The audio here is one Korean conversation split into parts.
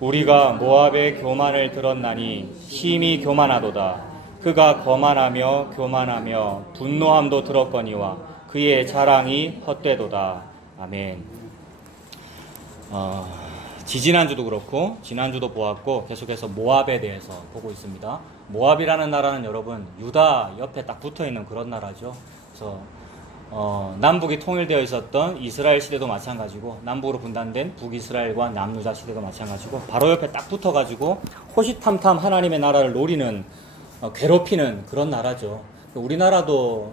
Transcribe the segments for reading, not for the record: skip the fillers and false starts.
우리가 모압의 교만을 들었나니 심히 교만하도다. 그가 거만하며 교만하며 분노함도 들었거니와 그의 자랑이 헛되도다. 아멘. 지지난주도 그렇고 지난주도 보았고 계속해서 모압에 대해서 보고 있습니다. 모압이라는 나라는 여러분 유다 옆에 딱 붙어있는 그런 나라죠. 그래서 남북이 통일되어 있었던 이스라엘 시대도 마찬가지고 남북으로 분단된 북이스라엘과 남유다 시대도 마찬가지고 바로 옆에 딱 붙어가지고 호시탐탐 하나님의 나라를 노리는 괴롭히는 그런 나라죠. 우리나라도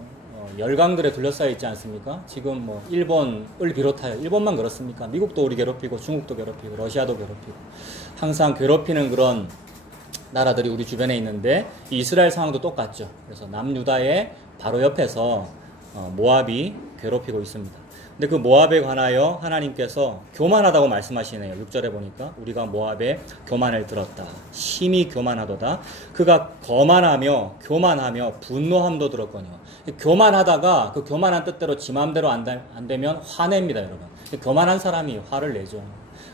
열강들에 둘러싸여 있지 않습니까? 지금 뭐 일본을 비롯하여 일본만 그렇습니까? 미국도 우리 괴롭히고 중국도 괴롭히고 러시아도 괴롭히고 항상 괴롭히는 그런 나라들이 우리 주변에 있는데 이스라엘 상황도 똑같죠. 그래서 남유다의 바로 옆에서 모압이 괴롭히고 있습니다. 근데 그 모압에 관하여 하나님께서 교만하다고 말씀하시네요. 6절에 보니까 우리가 모압의 교만을 들었다. 심히 교만하도다. 그가 거만하며 교만하며 분노함도 들었거니와. 교만하다가 그 교만한 뜻대로 지 마음대로 안 되면 화냅니다, 여러분. 교만한 사람이 화를 내죠.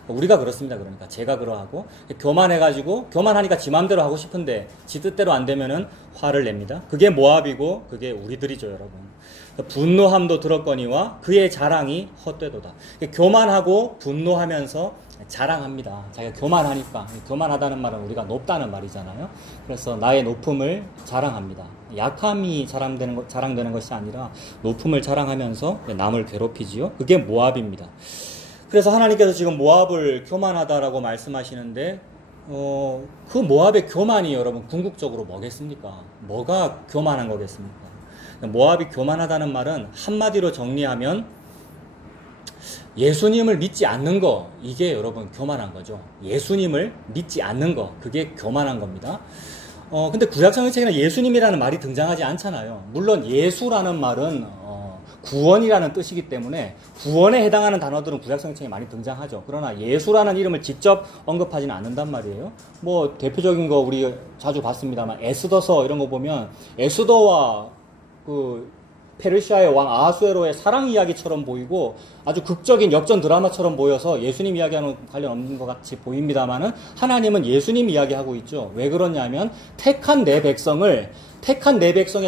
우리가 그렇습니다. 그러니까 제가 그러하고 교만해가지고 교만하니까 지 마음대로 하고 싶은데 지 뜻대로 안 되면은 화를 냅니다. 그게 모압이고 그게 우리들이죠, 여러분. 분노함도 들었거니와 그의 자랑이 헛되도다. 교만하고 분노하면서 자랑합니다. 자기가 교만하니까. 교만하다는 말은 우리가 높다는 말이잖아요. 그래서 나의 높음을 자랑합니다. 약함이 자랑되는 것이 아니라 높음을 자랑하면서 남을 괴롭히지요. 그게 모압입니다. 그래서 하나님께서 지금 모압을 교만하다라고 말씀하시는데 그 모압의 교만이 여러분 궁극적으로 뭐겠습니까? 뭐가 교만한 거겠습니까? 모압이 교만하다는 말은 한마디로 정리하면 예수님을 믿지 않는 거, 이게 여러분 교만한 거죠. 예수님을 믿지 않는 거, 그게 교만한 겁니다. 근데 구약성경책에는 예수님이라는 말이 등장하지 않잖아요. 물론 예수라는 말은 구원이라는 뜻이기 때문에 구원에 해당하는 단어들은 구약성경책에 많이 등장하죠. 그러나 예수라는 이름을 직접 언급하지는 않는단 말이에요. 뭐 대표적인 거 우리 자주 봤습니다만 에스더서 이런 거 보면 에스더와 그 페르시아의 왕 아하수에로의 사랑 이야기처럼 보이고 아주 극적인 역전 드라마처럼 보여서 예수님 이야기하는 관련 없는 것 같이 보입니다만은 하나님은 예수님 이야기하고 있죠. 왜 그러냐면 택한 내 백성의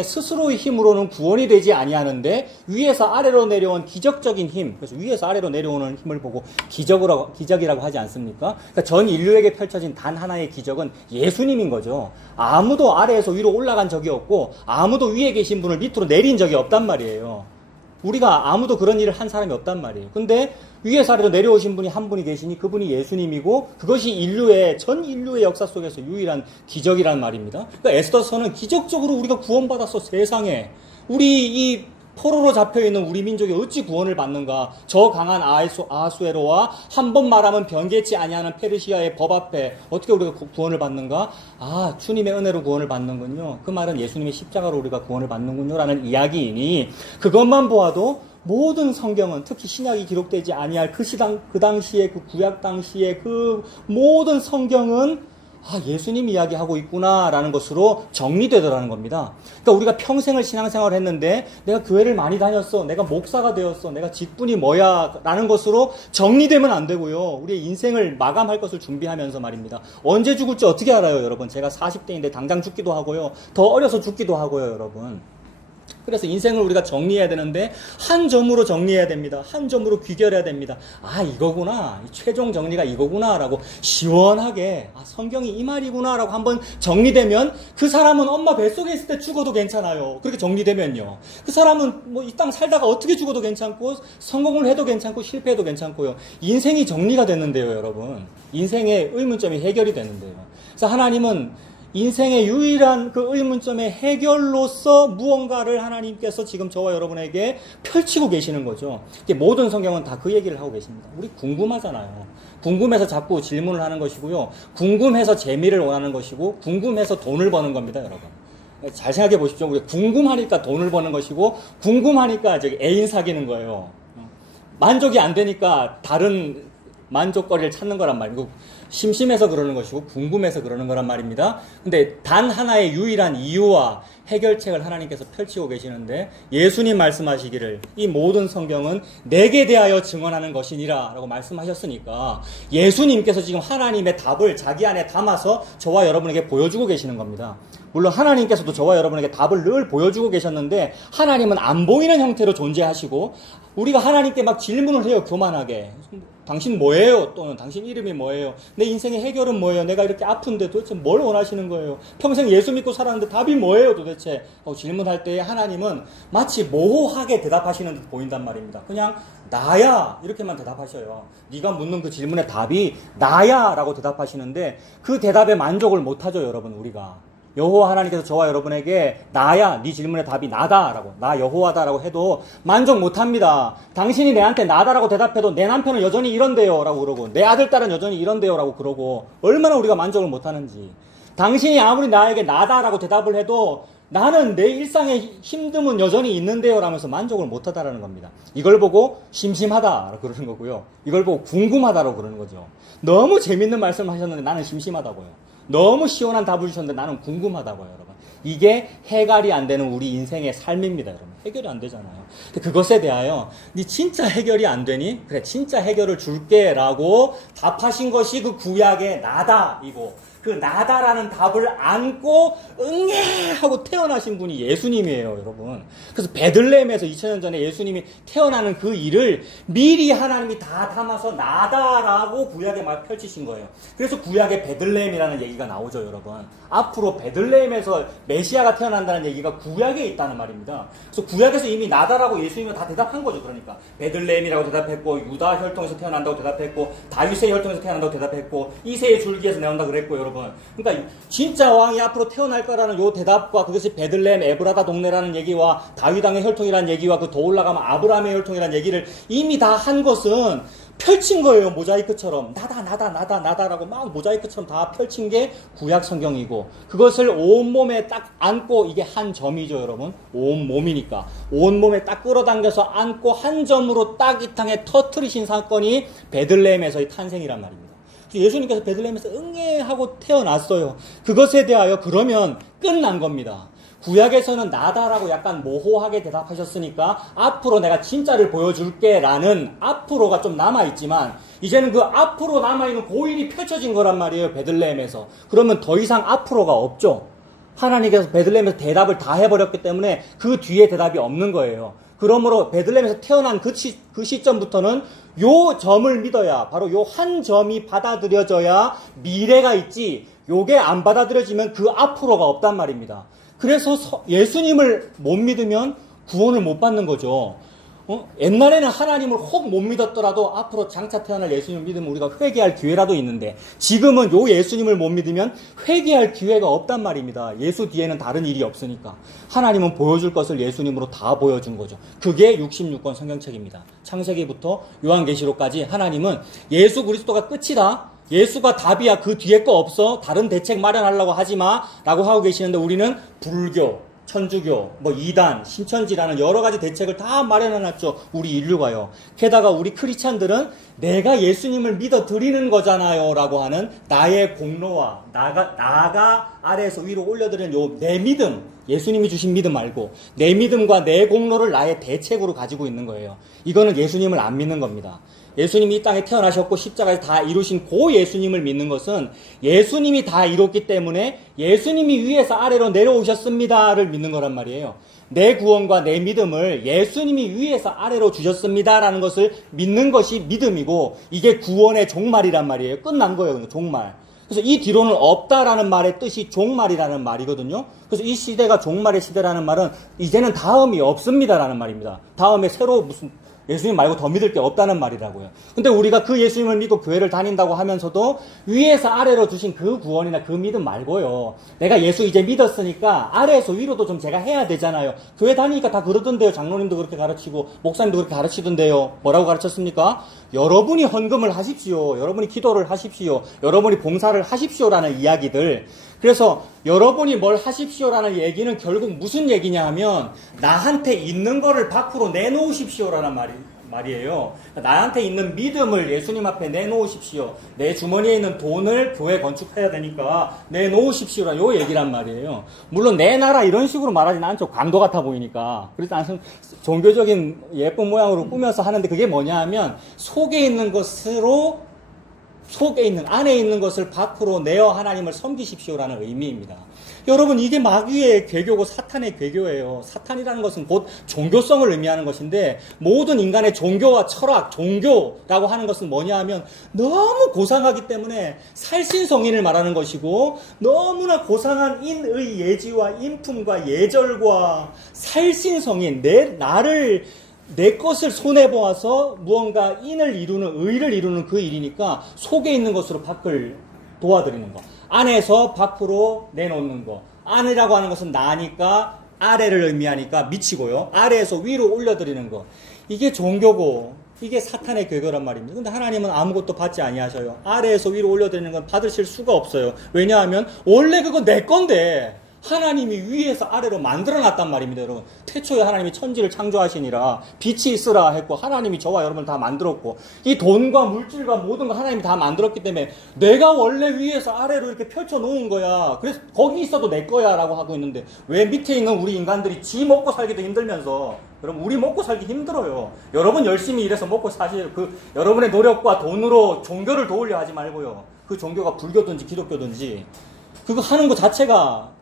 스스로의 힘으로는 구원이 되지 아니하는데 위에서 아래로 내려온 기적적인 힘, 그래서 위에서 아래로 내려오는 힘을 보고 기적이라고 하지 않습니까? 그러니까 전 인류에게 펼쳐진 단 하나의 기적은 예수님인 거죠. 아무도 아래에서 위로 올라간 적이 없고 아무도 위에 계신 분을 밑으로 내린 적이 없단 말이에요. 우리가 아무도 그런 일을 한 사람이 없단 말이에요. 근데 위에서 아래로 내려오신 분이 한 분이 계시니 그분이 예수님이고 그것이 전 인류의 역사 속에서 유일한 기적이란 말입니다. 그러니까 에스더서는 기적적으로 우리가 구원받았어. 세상에. 우리 이 포로로 잡혀있는 우리 민족이 어찌 구원을 받는가. 저 강한 아하수에로와 한 번 말하면 변개치 아니하는 페르시아의 법 앞에 어떻게 우리가 구원을 받는가. 아, 주님의 은혜로 구원을 받는군요. 그 말은 예수님의 십자가로 우리가 구원을 받는군요 라는 이야기이니 그것만 보아도 모든 성경은 특히 신약이 기록되지 아니할 그 당시에 그 구약 당시에 그 모든 성경은 예수님 이야기하고 있구나라는 것으로 정리되더라는 겁니다. 그러니까 우리가 평생을 신앙생활을 했는데 내가 교회를 많이 다녔어, 내가 목사가 되었어, 내가 직분이 뭐야 라는 것으로 정리되면 안 되고요. 우리의 인생을 마감할 것을 준비하면서 말입니다. 언제 죽을지 어떻게 알아요, 여러분? 제가 40대인데 당장 죽기도 하고요. 더 어려서 죽기도 하고요, 여러분. 그래서 인생을 우리가 정리해야 되는데 한 점으로 정리해야 됩니다. 한 점으로 귀결해야 됩니다. 이거구나. 최종 정리가 이거구나 라고 시원하게 성경이 이 말이구나 라고 한번 정리되면 그 사람은 엄마 뱃속에 있을 때 죽어도 괜찮아요. 그렇게 정리되면요. 그 사람은 뭐 이 땅 살다가 어떻게 죽어도 괜찮고 성공을 해도 괜찮고 실패해도 괜찮고요. 인생이 정리가 됐는데요, 여러분. 인생의 의문점이 해결이 되는데요. 그래서 하나님은 인생의 유일한 그 의문점의 해결로서 무언가를 하나님께서 지금 저와 여러분에게 펼치고 계시는 거죠. 모든 성경은 다 그 얘기를 하고 계십니다. 우리 궁금하잖아요. 궁금해서 자꾸 질문을 하는 것이고요. 궁금해서 재미를 원하는 것이고 궁금해서 돈을 버는 겁니다, 여러분. 잘 생각해 보십시오. 우리 궁금하니까 돈을 버는 것이고 궁금하니까 애인 사귀는 거예요. 만족이 안 되니까 다른 만족거리를 찾는 거란 말이고 심심해서 그러는 것이고 궁금해서 그러는 거란 말입니다. 근데 단 하나의 유일한 이유와 해결책을 하나님께서 펼치고 계시는데 예수님 말씀하시기를 이 모든 성경은 내게 대하여 증언하는 것이니라 라고 말씀하셨으니까 예수님께서 지금 하나님의 답을 자기 안에 담아서 저와 여러분에게 보여주고 계시는 겁니다. 물론 하나님께서도 저와 여러분에게 답을 늘 보여주고 계셨는데 하나님은 안 보이는 형태로 존재하시고 우리가 하나님께 막 질문을 해요. 교만하게. 당신 뭐예요? 또는 당신 이름이 뭐예요? 내 인생의 해결은 뭐예요? 내가 이렇게 아픈데 도대체 뭘 원하시는 거예요? 평생 예수 믿고 살았는데 답이 뭐예요? 도대체 질문할 때 하나님은 마치 모호하게 대답하시는 듯 보인단 말입니다. 그냥 나야 이렇게만 대답하셔요. 네가 묻는 그 질문의 답이 나야 라고 대답하시는데 그 대답에 만족을 못하죠. 여러분 우리가. 여호와 하나님께서 저와 여러분에게 나야 네 질문의 답이 나다라고 나 여호와다라고 해도 만족 못합니다. 당신이 내한테 나다라고 대답해도 내 남편은 여전히 이런데요 라고 그러고 내 아들 딸은 여전히 이런데요 라고 그러고 얼마나 우리가 만족을 못하는지. 당신이 아무리 나에게 나다라고 대답을 해도 나는 내 일상의 힘듦은 여전히 있는데요 라면서 만족을 못하다라는 겁니다. 이걸 보고 심심하다 그러는 거고요. 이걸 보고 궁금하다라고 그러는 거죠. 너무 재밌는 말씀을 하셨는데 나는 심심하다고요. 너무 시원한 답을 주셨는데 나는 궁금하다고요, 여러분. 이게 해결이 안 되는 우리 인생의 삶입니다, 여러분. 해결이 안 되잖아요. 근데 그것에 대하여 네 진짜 해결이 안 되니? 그래, 진짜 해결을 줄게 라고 답하신 것이 그 구약의 나다이고 그 나다라는 답을 안고 응애 하고 태어나신 분이 예수님이에요, 여러분. 그래서 베들레헴에서 2000년 전에 예수님이 태어나는 그 일을 미리 하나님이 다 담아서 나다라고 구약에 막 펼치신 거예요. 그래서 구약에 베들레헴이라는 얘기가 나오죠, 여러분. 앞으로 베들레헴에서 메시아가 태어난다는 얘기가 구약에 있다는 말입니다. 그래서 구약에서 이미 나다라고 예수님은 다 대답한 거죠, 그러니까. 베들레헴이라고 대답했고, 유다 혈통에서 태어난다고 대답했고, 다윗의 혈통에서 태어난다고 대답했고, 이새의 줄기에서 나온다고 그랬고, 여러분. 그러니까 진짜 왕이 앞으로 태어날 거라는 요 대답과 그것이 베들레헴 에브라다 동네라는 얘기와 다윗 왕의 혈통이라는 얘기와 그 더 올라가면 아브라함의 혈통이라는 얘기를 이미 다 한 것은 펼친 거예요. 모자이크처럼. 나다라고 막 모자이크처럼 다 펼친 게 구약 성경이고 그것을 온몸에 딱 안고 이게 한 점이죠, 여러분. 온몸이니까. 온몸에 딱 끌어당겨서 안고 한 점으로 딱 이 땅에 터트리신 사건이 베들레헴에서의 탄생이란 말입니다. 예수님께서 베들레헴에서 응애하고 태어났어요. 그것에 대하여 그러면 끝난 겁니다. 구약에서는 나다라고 약간 모호하게 대답하셨으니까 앞으로 내가 진짜를 보여줄게 라는 앞으로가 좀 남아있지만 이제는 그 앞으로 남아있는 고일이 펼쳐진 거란 말이에요. 베들레헴에서. 그러면 더 이상 앞으로가 없죠. 하나님께서 베들레헴에서 대답을 다 해버렸기 때문에 그 뒤에 대답이 없는 거예요. 그러므로 베들레헴에서 태어난 그 시점부터는 요 점을 믿어야 바로 요 한 점이 받아들여져야 미래가 있지 요게 안 받아들여지면 그 앞으로가 없단 말입니다. 그래서 예수님을 못 믿으면 구원을 못 받는 거죠. 옛날에는 하나님을 혹 못 믿었더라도 앞으로 장차 태어날 예수님을 믿으면 우리가 회개할 기회라도 있는데 지금은 요 예수님을 못 믿으면 회개할 기회가 없단 말입니다. 예수 뒤에는 다른 일이 없으니까. 하나님은 보여줄 것을 예수님으로 다 보여준 거죠. 그게 66권 성경책입니다. 창세기부터 요한계시록까지 하나님은 예수 그리스도가 끝이다. 예수가 답이야. 그 뒤에 거 없어. 다른 대책 마련하려고 하지 마. 라고 하고 계시는데 우리는 불교, 천주교, 이단, 신천지라는 여러 가지 대책을 다 마련해놨죠. 우리 인류가요. 게다가 우리 크리스찬들은 내가 예수님을 믿어드리는 거잖아요. 라고 하는 나의 공로와 나가 아래에서 위로 올려드리는 요 내 믿음, 예수님이 주신 믿음 말고 내 믿음과 내 공로를 나의 대책으로 가지고 있는 거예요. 이거는 예수님을 안 믿는 겁니다. 예수님이 이 땅에 태어나셨고 십자가에서 다 이루신 그 예수님을 믿는 것은 예수님이 다 이뤘기 때문에 예수님이 위에서 아래로 내려오셨습니다를 믿는 거란 말이에요. 내 구원과 내 믿음을 예수님이 위에서 아래로 주셨습니다라는 것을 믿는 것이 믿음이고 이게 구원의 종말이란 말이에요. 끝난 거예요. 종말. 그래서 이 뒤로는 없다라는 말의 뜻이 종말이라는 말이거든요. 그래서 이 시대가 종말의 시대라는 말은 이제는 다음이 없습니다라는 말입니다. 다음에 새로 무슨 예수님 말고 더 믿을 게 없다는 말이라고요. 근데 우리가 그 예수님을 믿고 교회를 다닌다고 하면서도 위에서 아래로 주신 그 구원이나 그 믿음 말고요. 내가 예수 이제 믿었으니까 아래에서 위로도 좀 제가 해야 되잖아요. 교회 다니니까 다 그러던데요. 장로님도 그렇게 가르치고 목사님도 그렇게 가르치던데요. 뭐라고 가르쳤습니까? 여러분이 헌금을 하십시오. 여러분이 기도를 하십시오. 여러분이 봉사를 하십시오라는 이야기들. 그래서 여러분이 뭘 하십시오라는 얘기는 결국 무슨 얘기냐 하면 나한테 있는 거를 밖으로 내놓으십시오라는 말이에요. 나한테 있는 믿음을 예수님 앞에 내놓으십시오. 내 주머니에 있는 돈을 교회 건축해야 되니까 내놓으십시오라 요 얘기란 말이에요. 물론 내놔라 이런 식으로 말하진 않죠. 광고 같아 보이니까. 그래서 나는 종교적인 예쁜 모양으로 꾸며서 하는데 그게 뭐냐 하면 속에 있는 안에 있는 것을 밖으로 내어 하나님을 섬기십시오라는 의미입니다. 여러분, 이게 마귀의 괴교고 사탄의 괴교예요. 사탄이라는 것은 곧 종교성을 의미하는 것인데, 모든 인간의 종교와 철학, 종교라고 하는 것은 뭐냐 하면 너무 고상하기 때문에 살신성인을 말하는 것이고, 너무나 고상한 인의 예지와 인품과 예절과 살신성인, 내 것을 손해보아서 무언가 인을 이루는, 의를 이루는 그 일이니까 속에 있는 것으로 밖을 도와드리는 거. 안에서 밖으로 내놓는 거. 안이라고 하는 것은 나니까 아래를 의미하니까 미치고요. 아래에서 위로 올려드리는 거. 이게 종교고 이게 사탄의 괴교란 말입니다. 근데 하나님은 아무것도 받지 아니하셔요. 아래에서 위로 올려드리는 건 받으실 수가 없어요. 왜냐하면 원래 그거 내 건데 하나님이 위에서 아래로 만들어놨단 말입니다, 여러분. 태초에 하나님이 천지를 창조하시니라 빛이 있으라 했고 하나님이 저와 여러분을 다 만들었고 이 돈과 물질과 모든 거 하나님이 다 만들었기 때문에 내가 원래 위에서 아래로 이렇게 펼쳐놓은 거야. 그래서 거기 있어도 내 거야 라고 하고 있는데 왜 밑에 있는 우리 인간들이 지 먹고 살기도 힘들면서 여러분 우리 먹고 살기 힘들어요. 여러분 열심히 일해서 먹고 사실 여러분의 노력과 돈으로 종교를 도우려 하지 말고요. 그 종교가 불교든지 기독교든지 그거 하는 것 자체가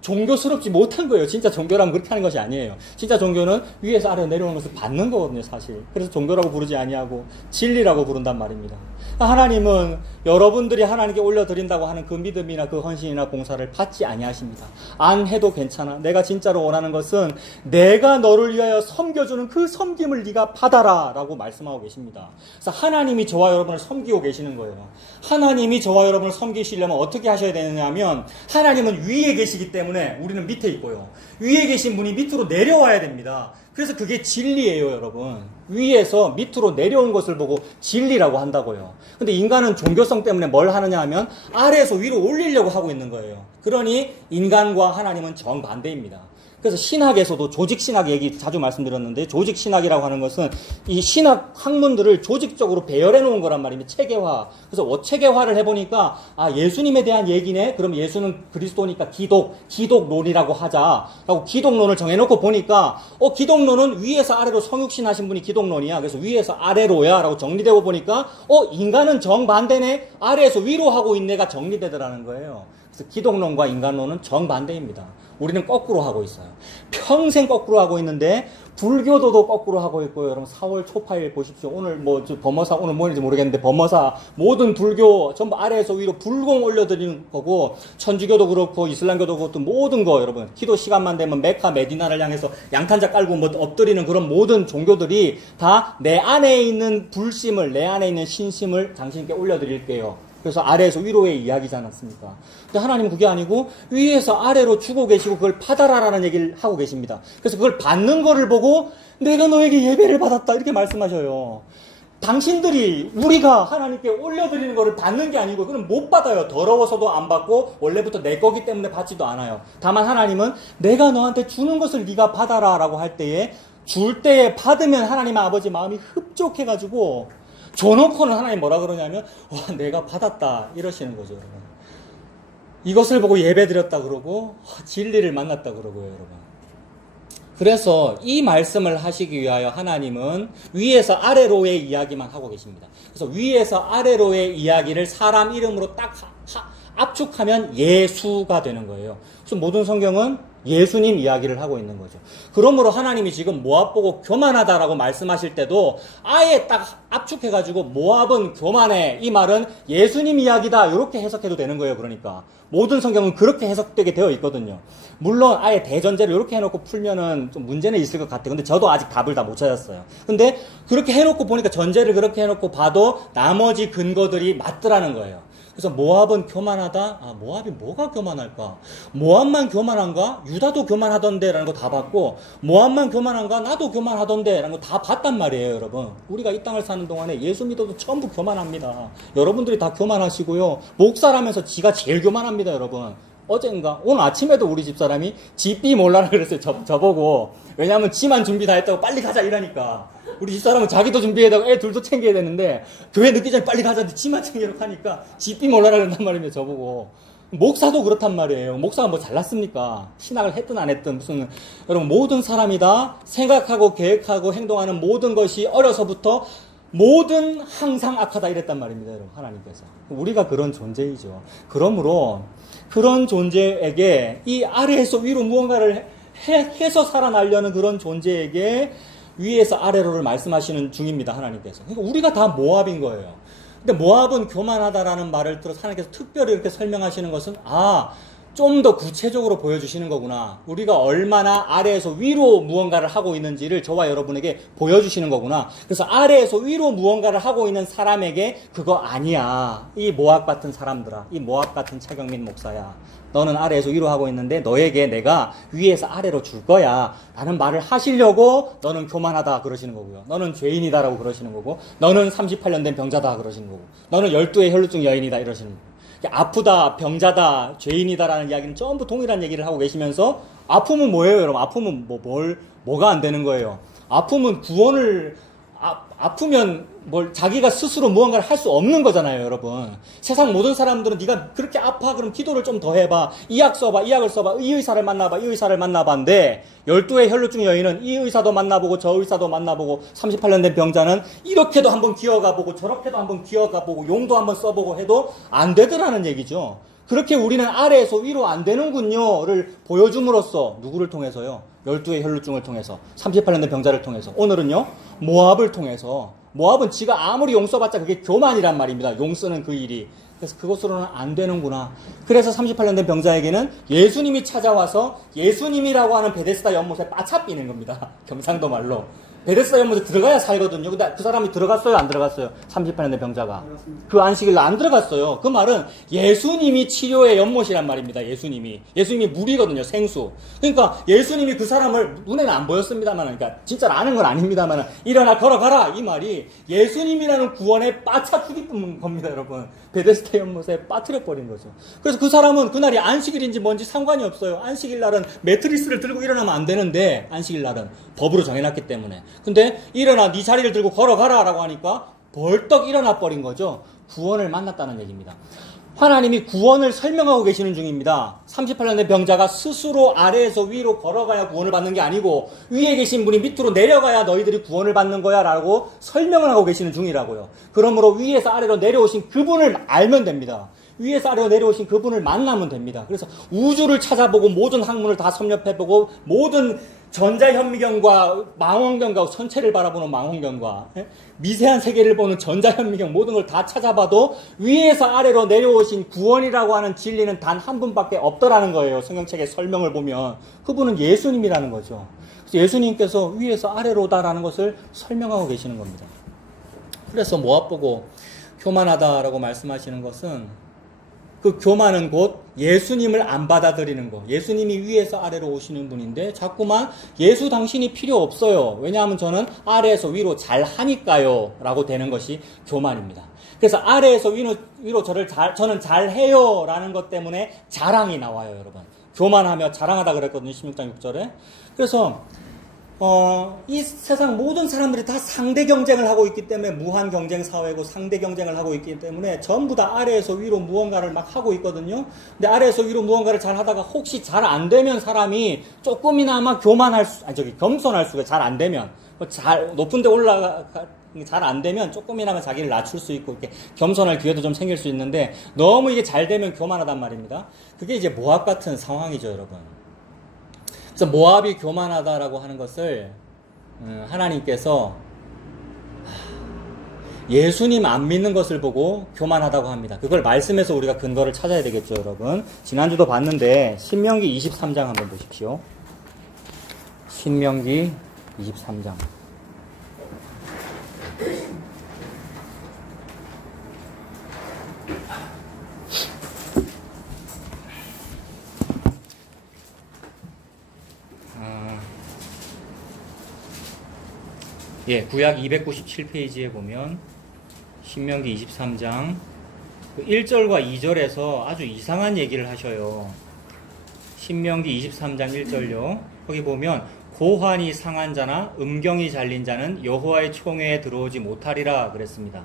종교스럽지 못한 거예요. 진짜 종교라면 그렇게 하는 것이 아니에요. 진짜 종교는 위에서 아래로 내려오는 것을 받는 거거든요, 사실. 그래서 종교라고 부르지 아니하고 진리라고 부른단 말입니다. 하나님은 여러분들이 하나님께 올려드린다고 하는 그 믿음이나 그 헌신이나 봉사를 받지 아니하십니다. 안 해도 괜찮아. 내가 진짜로 원하는 것은 내가 너를 위하여 섬겨주는 그 섬김을 네가 받아라 라고 말씀하고 계십니다. 그래서 하나님이 저와 여러분을 섬기고 계시는 거예요. 하나님이 저와 여러분을 섬기시려면 어떻게 하셔야 되느냐 하면 하나님은 위에 계시기 때문에 우리는 밑에 있고요. 위에 계신 분이 밑으로 내려와야 됩니다. 그래서 그게 진리예요, 여러분. 위에서 밑으로 내려온 것을 보고 진리라고 한다고요. 근데 인간은 종교성 때문에 뭘 하느냐 하면 아래에서 위로 올리려고 하고 있는 거예요. 그러니 인간과 하나님은 정반대입니다. 그래서 신학에서도 조직신학 얘기 자주 말씀드렸는데 조직신학이라고 하는 것은 이 신학 학문들을 조직적으로 배열해 놓은 거란 말입니다. 체계화. 그래서 체계화를 해보니까 예수님에 대한 얘기네. 그럼 예수는 그리스도니까 기독론이라고 하자. 라고 기독론을 정해놓고 보니까 기독론은 위에서 아래로 성육신 하신 분이 기독론이야. 그래서 위에서 아래로야 라고 정리되고 보니까 인간은 정반대네. 아래에서 위로 하고 있네가 정리되더라는 거예요. 그래서 기독론과 인간론은 정반대입니다. 우리는 거꾸로 하고 있어요. 평생 거꾸로 하고 있는데 불교도도 거꾸로 하고 있고요. 여러분 4월 초파일 보십시오. 오늘 범어사 오늘 뭐인지 모르겠는데 범어사 모든 불교 전부 아래에서 위로 불공 올려드리는 거고 천주교도 그렇고 이슬람교도 그렇고 모든 거 여러분 기도 시간만 되면 메카 메디나를 향해서 양탄자 깔고 엎드리는 그런 모든 종교들이 다 내 안에 있는 불심을 내 안에 있는 신심을 당신께 올려드릴게요. 그래서 아래에서 위로의 이야기지 않았습니까? 근데 하나님은 그게 아니고 위에서 아래로 주고 계시고 그걸 받아라라는 얘기를 하고 계십니다. 그래서 그걸 받는 거를 보고 내가 너에게 예배를 받았다 이렇게 말씀하셔요. 당신들이 우리가 하나님께 올려드리는 거를 받는 게 아니고 그건 못 받아요. 더러워서도 안 받고 원래부터 내 거기 때문에 받지도 않아요. 다만 하나님은 내가 너한테 주는 것을 네가 받아라 라고 할 때에 줄 때에 받으면 하나님 아버지 마음이 흡족해가지고 줘놓고는 하나님 뭐라 그러냐면 와 내가 받았다 이러시는 거죠, 여러분. 이것을 보고 예배드렸다 그러고 진리를 만났다 그러고요, 여러분. 그래서 이 말씀을 하시기 위하여 하나님은 위에서 아래로의 이야기만 하고 계십니다. 그래서 위에서 아래로의 이야기를 사람 이름으로 딱 압축하면 예수가 되는 거예요. 그래서 모든 성경은 예수님 이야기를 하고 있는 거죠. 그러므로 하나님이 지금 모압 보고 교만하다라고 말씀하실 때도 아예 딱 압축해가지고 모압은 교만해. 이 말은 예수님 이야기다. 이렇게 해석해도 되는 거예요. 그러니까 모든 성경은 그렇게 해석되게 되어 있거든요. 물론 아예 대전제를 이렇게 해놓고 풀면은 좀 문제는 있을 것 같아요. 근데 저도 아직 답을 다 못 찾았어요. 근데 그렇게 해놓고 보니까 전제를 그렇게 해놓고 봐도 나머지 근거들이 맞더라는 거예요. 그래서 모압은 교만하다? 모압이 뭐가 교만할까? 모압만 교만한가? 유다도 교만하던데 라는 거 다 봤고 모압만 교만한가? 나도 교만하던데 라는 거 다 봤단 말이에요, 여러분. 우리가 이 땅을 사는 동안에 예수 믿어도 전부 교만합니다. 여러분들이 다 교만하시고요. 목사라면서 지가 제일 교만합니다, 여러분. 오늘 아침에도 우리 집사람이 지삐 몰라라 그랬어요. 저보고. 왜냐하면 지만 준비 다 했다고 빨리 가자 이러니까. 우리 집사람은 자기도 준비해야 되고 애 둘도 챙겨야 되는데 교회 늦기 전에 빨리 가자는데 지만 챙기려고 하니까 지삐 몰라라 그런단 말입니다. 저보고. 목사도 그렇단 말이에요. 목사가 뭐 잘났습니까? 신학을 했든 안 했든 무슨 여러분 모든 사람이 다 생각하고 계획하고 행동하는 모든 것이 어려서부터 모든 항상 악하다 이랬단 말입니다. 여러분 하나님께서. 우리가 그런 존재이죠. 그러므로 그런 존재에게 이 아래에서 위로 무언가를 해서 살아나려는 그런 존재에게 위에서 아래로를 말씀하시는 중입니다. 하나님께서. 그러니까 우리가 다 모압인 거예요. 근데 모압은 교만하다라는 말을 들어서 하나님께서 특별히 이렇게 설명하시는 것은 좀 더 구체적으로 보여주시는 거구나. 우리가 얼마나 아래에서 위로 무언가를 하고 있는지를 저와 여러분에게 보여주시는 거구나. 그래서 아래에서 위로 무언가를 하고 있는 사람에게 그거 아니야. 이 모압 같은 사람들아. 이 모압 같은 차경민 목사야. 너는 아래에서 위로 하고 있는데 너에게 내가 위에서 아래로 줄 거야. 라는 말을 하시려고 너는 교만하다 그러시는 거고요. 너는 죄인이다라고 그러시는 거고 너는 38년 된 병자다 그러시는 거고 너는 12의 혈루증 여인이다 이러시는 거고 아프다, 병자다, 죄인이다라는 이야기는 전부 동일한 얘기를 하고 계시면서 아픔은 뭐예요, 여러분? 아픔은 뭐가 안 되는 거예요? 아픔은 구원을 아프면 자기가 스스로 무언가를 할 수 없는 거잖아요, 여러분. 세상 모든 사람들은 네가 그렇게 아파 그럼 기도를 좀 더 해봐. 이 약 써봐, 이 약을 써봐, 이 의사를 만나봐, 이 의사를 만나봐인데 12의 혈루증 여인은 이 의사도 만나보고 저 의사도 만나보고 38년 된 병자는 이렇게도 한번 기어가보고 저렇게도 한번 기어가보고 용도 한번 써보고 해도 안 되더라는 얘기죠. 그렇게 우리는 아래에서 위로 안 되는군요를 보여줌으로써 누구를 통해서요? 12의 혈루증을 통해서 38년 된 병자를 통해서 오늘은요 모압을 통해서 모압은 지가 아무리 용 써봤자 그게 교만이란 말입니다. 용 쓰는 그 일이. 그래서 그것으로는 안 되는구나. 그래서 38년 된 병자에게는 예수님이 찾아와서 예수님이라고 하는 베데스다 연못에 빠차삐는 겁니다. 경상도 말로. 베데스다 연못에 들어가야 살거든요. 근데 그 사람이 들어갔어요? 안 들어갔어요? 38년 된 병자가. 그 안식일 안 들어갔어요. 그 말은 예수님이 치료의 연못이란 말입니다. 예수님이 물이거든요. 생수. 그러니까 예수님이 그 사람을 눈에는 안 보였습니다만, 그러니까 진짜로 아는 건 아닙니다만, 일어나 걸어가라 이 말이 예수님이라는 구원에 빠차 죽이는 겁니다, 여러분. 베데스다 연못에 빠뜨려 버린 거죠. 그래서 그 사람은 그날이 안식일인지 뭔지 상관이 없어요. 안식일 날은 매트리스를 들고 일어나면 안 되는데 안식일 날은 법으로 정해놨기 때문에. 근데 일어나 네 자리를 들고 걸어가라 라고 하니까 벌떡 일어나 버린 거죠. 구원을 만났다는 얘기입니다. 하나님이 구원을 설명하고 계시는 중입니다. 38년 된 병자가 스스로 아래에서 위로 걸어가야 구원을 받는 게 아니고 위에 계신 분이 밑으로 내려가야 너희들이 구원을 받는 거야 라고 설명을 하고 계시는 중이라고요. 그러므로 위에서 아래로 내려오신 그분을 알면 됩니다. 위에서 아래로 내려오신 그분을 만나면 됩니다. 그래서 우주를 찾아보고 모든 학문을 다 섭렵해보고 모든 전자현미경과 망원경과 천체를 바라보는 망원경과 미세한 세계를 보는 전자현미경 모든 걸 다 찾아봐도 위에서 아래로 내려오신 구원이라고 하는 진리는 단 한 분밖에 없더라는 거예요. 성경책의 설명을 보면. 그분은 예수님이라는 거죠. 그래서 예수님께서 위에서 아래로다라는 것을 설명하고 계시는 겁니다. 그래서 모압 보고 교만하다라고 말씀하시는 것은 그 교만은 곧 예수님을 안 받아들이는 거. 예수님이 위에서 아래로 오시는 분인데 자꾸만 예수 당신이 필요 없어요. 왜냐하면 저는 아래에서 위로 잘 하니까요. 라고 되는 것이 교만입니다. 그래서 아래에서 위로 저는 잘 해요. 라는 것 때문에 자랑이 나와요, 여러분. 교만하며 자랑하다 그랬거든요. 16장 6절에. 그래서 이 세상 모든 사람들이 다 상대 경쟁을 하고 있기 때문에 무한 경쟁 사회고 상대 경쟁을 하고 있기 때문에 전부 다 아래에서 위로 무언가를 막 하고 있거든요. 근데 아래에서 위로 무언가를 잘 하다가 혹시 잘 안 되면 사람이 조금이나마 겸손할 수가 잘 안 되면 높은 데 잘 안 되면 조금이나마 자기를 낮출 수 있고 이렇게 겸손할 기회도 좀 생길 수 있는데 너무 이게 잘 되면 교만하단 말입니다. 그게 이제 모압 같은 상황이죠, 여러분. 그래서 모압이 교만하다라고 하는 것을 하나님께서 예수님 안 믿는 것을 보고 교만하다고 합니다. 그걸 말씀에서 우리가 근거를 찾아야 되겠죠, 여러분. 지난주도 봤는데 신명기 23장 한번 보십시오. 신명기 23장. 구약 297페이지에 보면 신명기 23장 1절과 2절에서 아주 이상한 얘기를 하셔요. 신명기 23장 1절요. 거기 보면 고환이 상한 자나 음경이 잘린 자는 여호와의 총회에 들어오지 못하리라 그랬습니다.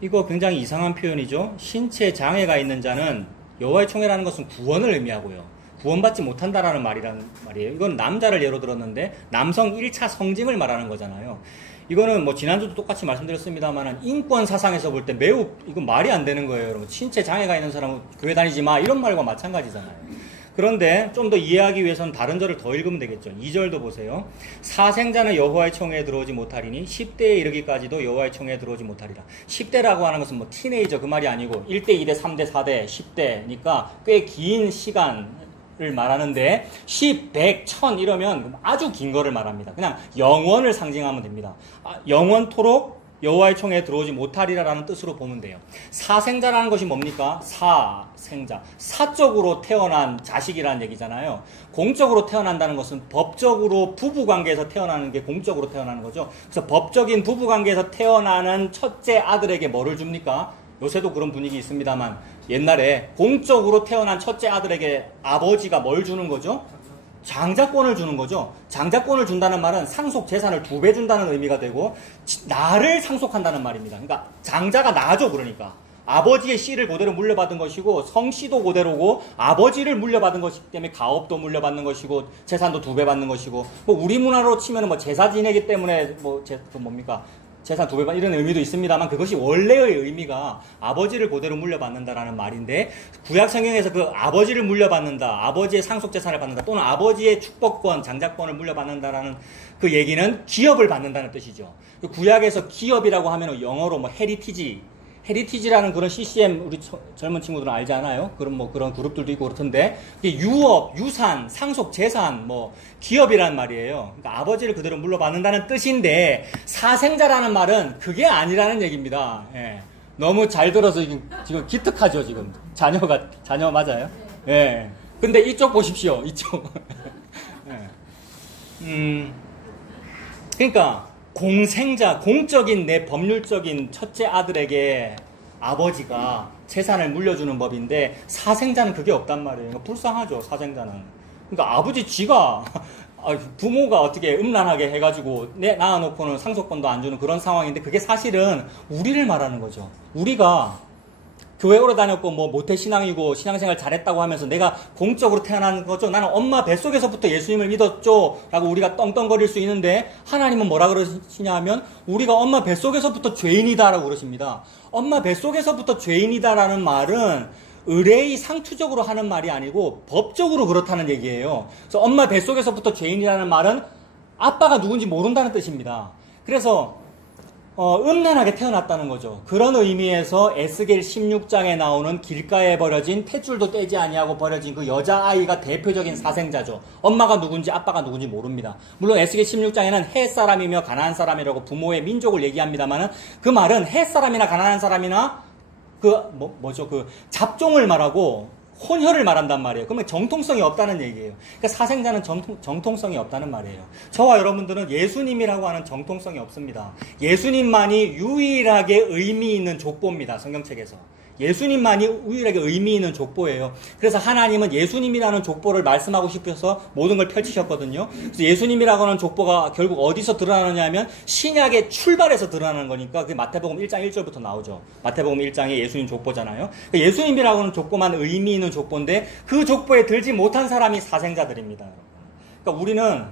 이거 굉장히 이상한 표현이죠. 신체 장애가 있는 자는 여호와의 총회라는 것은 구원을 의미하고요. 구원받지 못한다라는 말이에요. 이건 남자를 예로 들었는데 남성 1차 성징을 말하는 거잖아요. 이거는 뭐 지난주도 똑같이 말씀드렸습니다만 인권 사상에서 볼 때 매우 이건 말이 안 되는 거예요. 여러분. 신체 장애가 있는 사람은 교회 다니지 마 이런 말과 마찬가지잖아요. 그런데 좀 더 이해하기 위해서는 다른 절을 더 읽으면 되겠죠. 2절도 보세요. 사생자는 여호와의 총회에 들어오지 못하리니 10대에 이르기까지도 여호와의 총회에 들어오지 못하리라. 10대라고 하는 것은 뭐 티네이저 그 말이 아니고 1대, 2대, 3대, 4대, 10대니까 꽤 긴 시간을 말하는데 10, 100, 1000 이러면 아주 긴 거를 말합니다. 그냥 영원을 상징하면 됩니다. 영원토록 여호와의 총회에 들어오지 못하리라라는 뜻으로 보면 돼요. 사생자라는 것이 뭡니까? 사생자. 사적으로 태어난 자식이라는 얘기잖아요. 공적으로 태어난다는 것은 법적으로 부부관계에서 태어나는 게 공적으로 태어나는 거죠. 그래서 법적인 부부관계에서 태어나는 첫째 아들에게 뭐를 줍니까? 요새도 그런 분위기 있습니다만 옛날에 공적으로 태어난 첫째 아들에게 아버지가 뭘 주는 거죠? 장자권을 주는 거죠. 장자권을 준다는 말은 상속 재산을 2배 준다는 의미가 되고 나를 상속한다는 말입니다. 그러니까 장자가 나죠. 그러니까 아버지의 씨를 그대로 물려받은 것이고 성씨도 그대로고 아버지를 물려받은 것이기 때문에 가업도 물려받는 것이고 재산도 2배 받는 것이고 뭐 우리 문화로 치면 뭐 제사 지내기 때문에 그 뭡니까? 재산 2배 받는 이런 의미도 있습니다만 그것이 원래의 의미가 아버지를 그대로 물려받는다라는 말인데 구약 성경에서 그 아버지를 물려받는다, 아버지의 상속 재산을 받는다 또는 아버지의 축복권, 장자권을 물려받는다라는 그 얘기는 기업을 받는다는 뜻이죠. 구약에서 기업이라고 하면 영어로 뭐 헤리티지라는 그런 CCM 우리 젊은 친구들은 알지 않아요? 그런 그룹들도 있고 그렇던데 유업, 유산, 상속 재산, 기업이란 말이에요. 그러니까 아버지를 그대로 물려받는다는 뜻인데 사생자라는 말은 그게 아니라는 얘기입니다. 예. 너무 잘 들어서 지금 기특하죠, 지금. 자녀 맞아요? 예. 근데 이쪽 보십시오, 이쪽. 예. 그러니까 공생자, 공적인 내 법률적인 첫째 아들에게 아버지가 재산을 물려주는 법인데 사생자는 그게 없단 말이에요. 그러니까 불쌍하죠, 사생자는. 그러니까 아버지 지가 부모가 어떻게 음란하게 해가지고 낳아놓고는 상속권도 안 주는 그런 상황인데 그게 사실은 우리를 말하는 거죠. 우리가 교회 오래 다녔고 모태신앙이고 신앙생활 잘했다고 하면서 내가 공적으로 태어난 거죠. 나는 엄마 뱃속에서부터 예수님을 믿었죠 라고 우리가 떵떵거릴 수 있는데 하나님은 뭐라 그러시냐 하면 우리가 엄마 뱃속에서부터 죄인이다 라고 그러십니다. 엄마 뱃속에서부터 죄인이다 라는 말은 의례의 상투적으로 하는 말이 아니고 법적으로 그렇다는 얘기예요. 그래서 엄마 뱃속에서부터 죄인이라는 말은 아빠가 누군지 모른다는 뜻입니다. 그래서 음란하게 태어났다는 거죠. 그런 의미에서 에스겔 16장에 나오는 길가에 버려진 탯줄도 떼지 아니하고 버려진 그 여자아이가 대표적인 사생자죠. 엄마가 누군지 아빠가 누군지 모릅니다. 물론 에스겔 16장에는 헷사람이며 가나안 사람이라고 부모의 민족을 얘기합니다만 그 말은 헷사람이나 가나안 사람이나 그 잡종을 말하고 혼혈을 말한단 말이에요. 그러면 정통성이 없다는 얘기예요. 그러니까 사생자는 정통성이 없다는 말이에요. 저와 여러분들은 예수님이라고 하는 정통성이 없습니다. 예수님만이 유일하게 의미 있는 족보입니다. 성경책에서. 예수님만이 유일하게 의미 있는 족보예요. 그래서 하나님은 예수님이라는 족보를 말씀하고 싶어서 모든 걸 펼치셨거든요. 그래서 예수님이라고 하는 족보가 결국 어디서 드러나느냐 하면 신약의 출발에서 드러나는 거니까 그게 마태복음 1장 1절부터 나오죠. 마태복음 1장에 예수님 족보잖아요. 그러니까 예수님이라고 하는 족보만 의미 있는 족보인데 그 족보에 들지 못한 사람이 사생자들입니다. 그러니까 우리는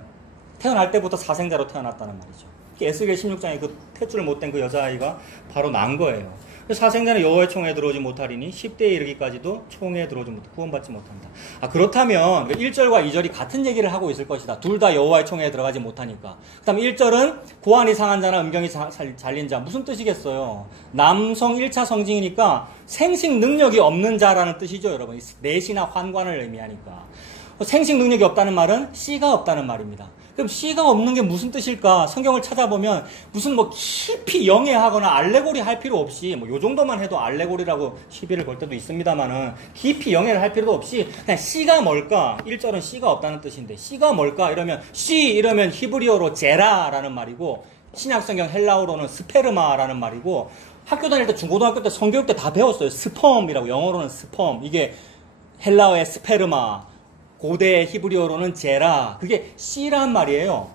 태어날 때부터 사생자로 태어났다는 말이죠. 에스겔 16장에 그 탯줄을 못 댄 그 여자아이가 바로 난 거예요. 사생자는 여호와의 총회에 들어오지 못하리니 10대에 이르기까지도 총회에 들어오지 못해 구원받지 못한다. 그렇다면 1절과 2절이 같은 얘기를 하고 있을 것이다. 둘 다 여호와의 총회에 들어가지 못하니까. 그 다음에 1절은 고환이 상한 자나 음경이 잘린 자. 무슨 뜻이겠어요? 남성 1차 성징이니까 생식 능력이 없는 자라는 뜻이죠, 여러분. 내시나 환관을 의미하니까. 생식 능력이 없다는 말은 씨가 없다는 말입니다. 그럼 씨가 없는 게 무슨 뜻일까? 성경을 찾아보면 무슨 깊이 영해하거나 알레고리 할 필요 없이 요 정도만 해도 알레고리라고 시비를 걸 때도 있습니다만은 깊이 영해를 할 필요도 없이 그냥 씨가 뭘까? 1절은 씨가 없다는 뜻인데 씨가 뭘까? 이러면 히브리어로 제라라는 말이고 신약성경 헬라어로는 스페르마라는 말이고 학교 다닐 때 중고등학교 때 성교육 때 다 배웠어요. 스펌이라고 영어로는 스펌 이게 헬라어의 스페르마 고대 히브리어로는 제라. 그게 씨란 말이에요.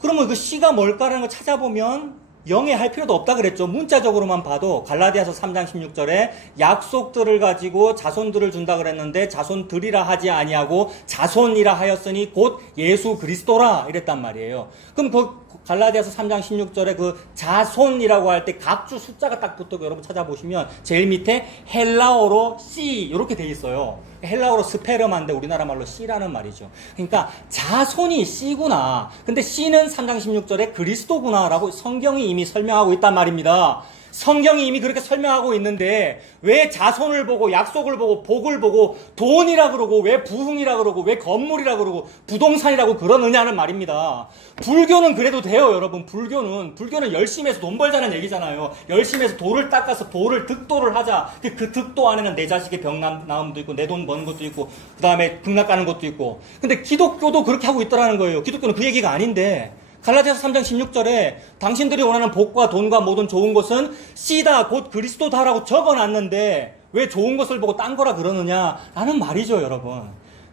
그러면 그 씨가 뭘까라는 걸 찾아보면 영해할 필요도 없다 그랬죠. 문자적으로만 봐도 갈라디아서 3장 16절에 약속들을 가지고 자손들을 준다 그랬는데 자손들이라 하지 아니하고 자손이라 하였으니 곧 예수 그리스도라 이랬단 말이에요. 그럼 그 갈라디아서 3장 16절에 그 자손이라고 할 때 각주 숫자가 딱 붙어 여러분 찾아보시면 제일 밑에 헬라어로 씨 이렇게 돼 있어요. 헬라어로 스페르만데 우리나라 말로 씨라는 말이죠. 그러니까 자손이 씨구나. 근데 씨는 3장 16절에 그리스도구나라고 성경이 이미 설명하고 있단 말입니다. 성경이 이미 그렇게 설명하고 있는데 왜 자손을 보고 약속을 보고 복을 보고 돈이라 그러고 왜 부흥이라 그러고 왜 건물이라 그러고 부동산이라고 그러느냐는 말입니다. 불교는 그래도 돼요, 여러분. 불교는 열심히 해서 돈 벌자는 얘기잖아요. 열심히 해서 돌을 닦아서 득도를 하자. 그 득도 안에는 내 자식의 병 나음도 있고 내 돈 버는 것도 있고 그 다음에 극락 가는 것도 있고. 근데 기독교도 그렇게 하고 있더라는 거예요. 기독교는 그 얘기가 아닌데 갈라디아서 3장 16절에 당신들이 원하는 복과 돈과 모든 좋은 것은 씨다 곧 그리스도다라고 적어놨는데 왜 좋은 것을 보고 딴 거라 그러느냐라는 말이죠, 여러분.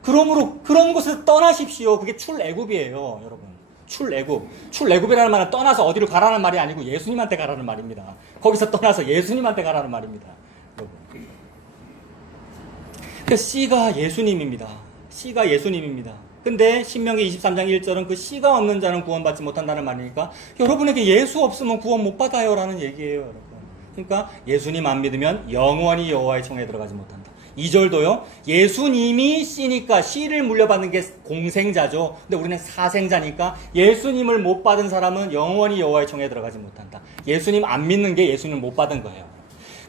그러므로 그런 것을 떠나십시오. 그게 출애굽이에요, 여러분. 출애굽이라는 말은 떠나서 어디로 가라는 말이 아니고 예수님한테 가라는 말입니다. 거기서 떠나서 예수님한테 가라는 말입니다, 여러분. 그 씨가 예수님입니다. 씨가 예수님입니다. 근데 신명기 23장 1절은 그 씨가 없는 자는 구원받지 못한다는 말이니까 여러분에게 예수 없으면 구원 못 받아요 라는 얘기예요, 여러분. 그러니까 예수님 안 믿으면 영원히 여호와의 총에 들어가지 못한다. 2절도요. 예수님이 씨니까 씨를 물려받는 게 공생자죠. 근데 우리는 사생자니까 예수님을 못 받은 사람은 영원히 여호와의 총에 들어가지 못한다. 예수님 안 믿는 게 예수님을 못 받은 거예요.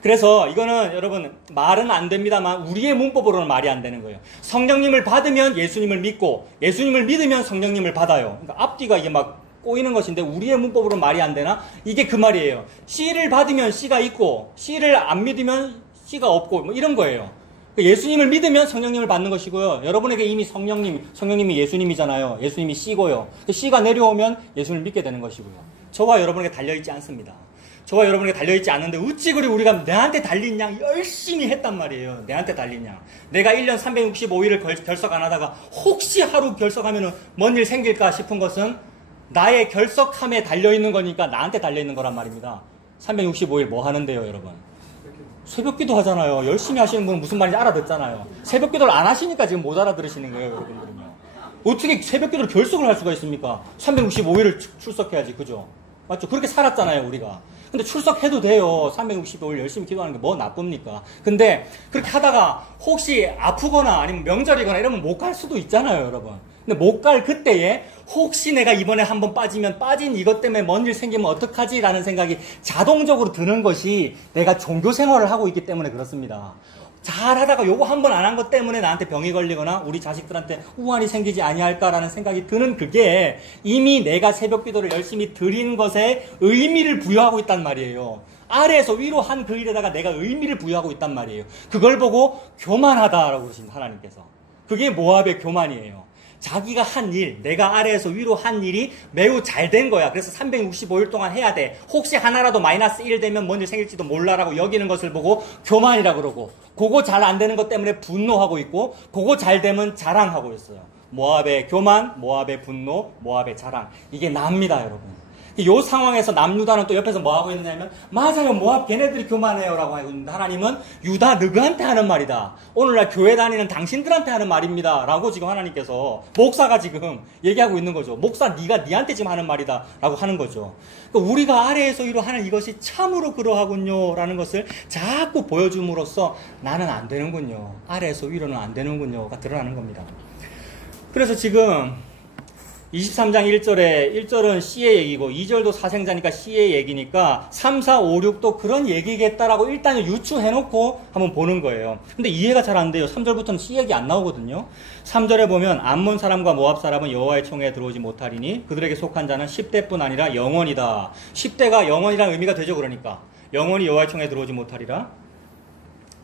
그래서 이거는 여러분 말은 안 됩니다만 우리의 문법으로는 말이 안 되는 거예요. 성령님을 받으면 예수님을 믿고 예수님을 믿으면 성령님을 받아요. 그러니까 앞뒤가 이게 막 꼬이는 것인데 우리의 문법으로는 말이 안 되나? 이게 그 말이에요. 씨를 받으면 씨가 있고 씨를 안 믿으면 씨가 없고 뭐 이런 거예요. 예수님을 믿으면 성령님을 받는 것이고요. 여러분에게 이미 성령님이 예수님이잖아요. 예수님이 씨고요. 씨가 내려오면 예수님을 믿게 되는 것이고요. 저와 여러분에게 달려있지 않습니다. 저와 여러분에게 달려있지 않는데 어찌 그리 우리가 내한테 달린 양 열심히 했단 말이에요. 내한테 달린 양. 내가 1년 365일을 결석 안 하다가 혹시 하루 결석하면 뭔 일 생길까 싶은 것은 나의 결석함에 달려있는 거니까 나한테 달려있는 거란 말입니다. 365일 뭐 하는데요, 여러분? 새벽기도 하잖아요. 열심히 하시는 분은 무슨 말인지 알아듣잖아요. 새벽기도를 안 하시니까 지금 못 알아들으시는 거예요, 여러분들은요. 어떻게 새벽기도를 결석을 할 수가 있습니까? 365일을 출석해야지, 그죠? 맞죠? 그렇게 살았잖아요, 우리가. 근데 출석해도 돼요. 365일 열심히 기도하는 게 뭐 나쁩니까? 근데 그렇게 하다가 혹시 아프거나 아니면 명절이거나 이러면 못 갈 수도 있잖아요, 여러분. 근데 못 갈 그때에 혹시 내가 이번에 한번 빠진 이것 때문에 뭔 일 생기면 어떡하지? 라는 생각이 자동적으로 드는 것이 내가 종교 생활을 하고 있기 때문에 그렇습니다. 잘하다가 요거 한 번 안 한 것 때문에 나한테 병이 걸리거나 우리 자식들한테 우환이 생기지 아니할까라는 생각이 드는 그게 이미 내가 새벽 기도를 열심히 드린 것에 의미를 부여하고 있단 말이에요. 아래에서 위로 한 그 일에다가 내가 의미를 부여하고 있단 말이에요. 그걸 보고 교만하다라고 그러신 하나님께서. 그게 모압의 교만이에요. 자기가 한 일, 내가 아래에서 위로 한 일이 매우 잘 된 거야. 그래서 365일 동안 해야 돼. 혹시 하나라도 마이너스 1 되면 뭔 일 생길지도 몰라라고 여기는 것을 보고 교만이라 그러고, 그거 잘 안 되는 것 때문에 분노하고 있고, 그거 잘 되면 자랑하고 있어요. 모압의 교만, 모압의 분노, 모압의 자랑. 이게 납니다, 여러분. 이 상황에서 남유다는 또 옆에서 뭐 하고 있느냐면, 맞아요, 모압 걔네들이 교만해요 라고 하고 있는데, 하나님은 유다 너희한테 하는 말이다. 오늘날 교회 다니는 당신들한테 하는 말입니다 라고 지금 하나님께서, 목사가 지금 얘기하고 있는 거죠. 목사 네가 니한테 지금 하는 말이다 라고 하는 거죠. 그러니까 우리가 아래에서 위로 하는 이것이 참으로 그러하군요 라는 것을 자꾸 보여줌으로써 나는 안 되는군요, 아래에서 위로는 안 되는군요가 드러나는 겁니다. 그래서 지금 23장 1절은 씨의 얘기고 2절도 사생자니까 씨의 얘기니까 3, 4, 5, 6도 그런 얘기겠다라고 일단 유추해놓고 한번 보는 거예요. 근데 이해가 잘 안 돼요. 3절부터는 씨 얘기 안 나오거든요. 3절에 보면 암몬 사람과 모압 사람은 여호와의 총에 들어오지 못하리니 그들에게 속한 자는 10대뿐 아니라 영원이다. 10대가 영원이라는 의미가 되죠. 그러니까 영원히 여호와의 총에 들어오지 못하리라.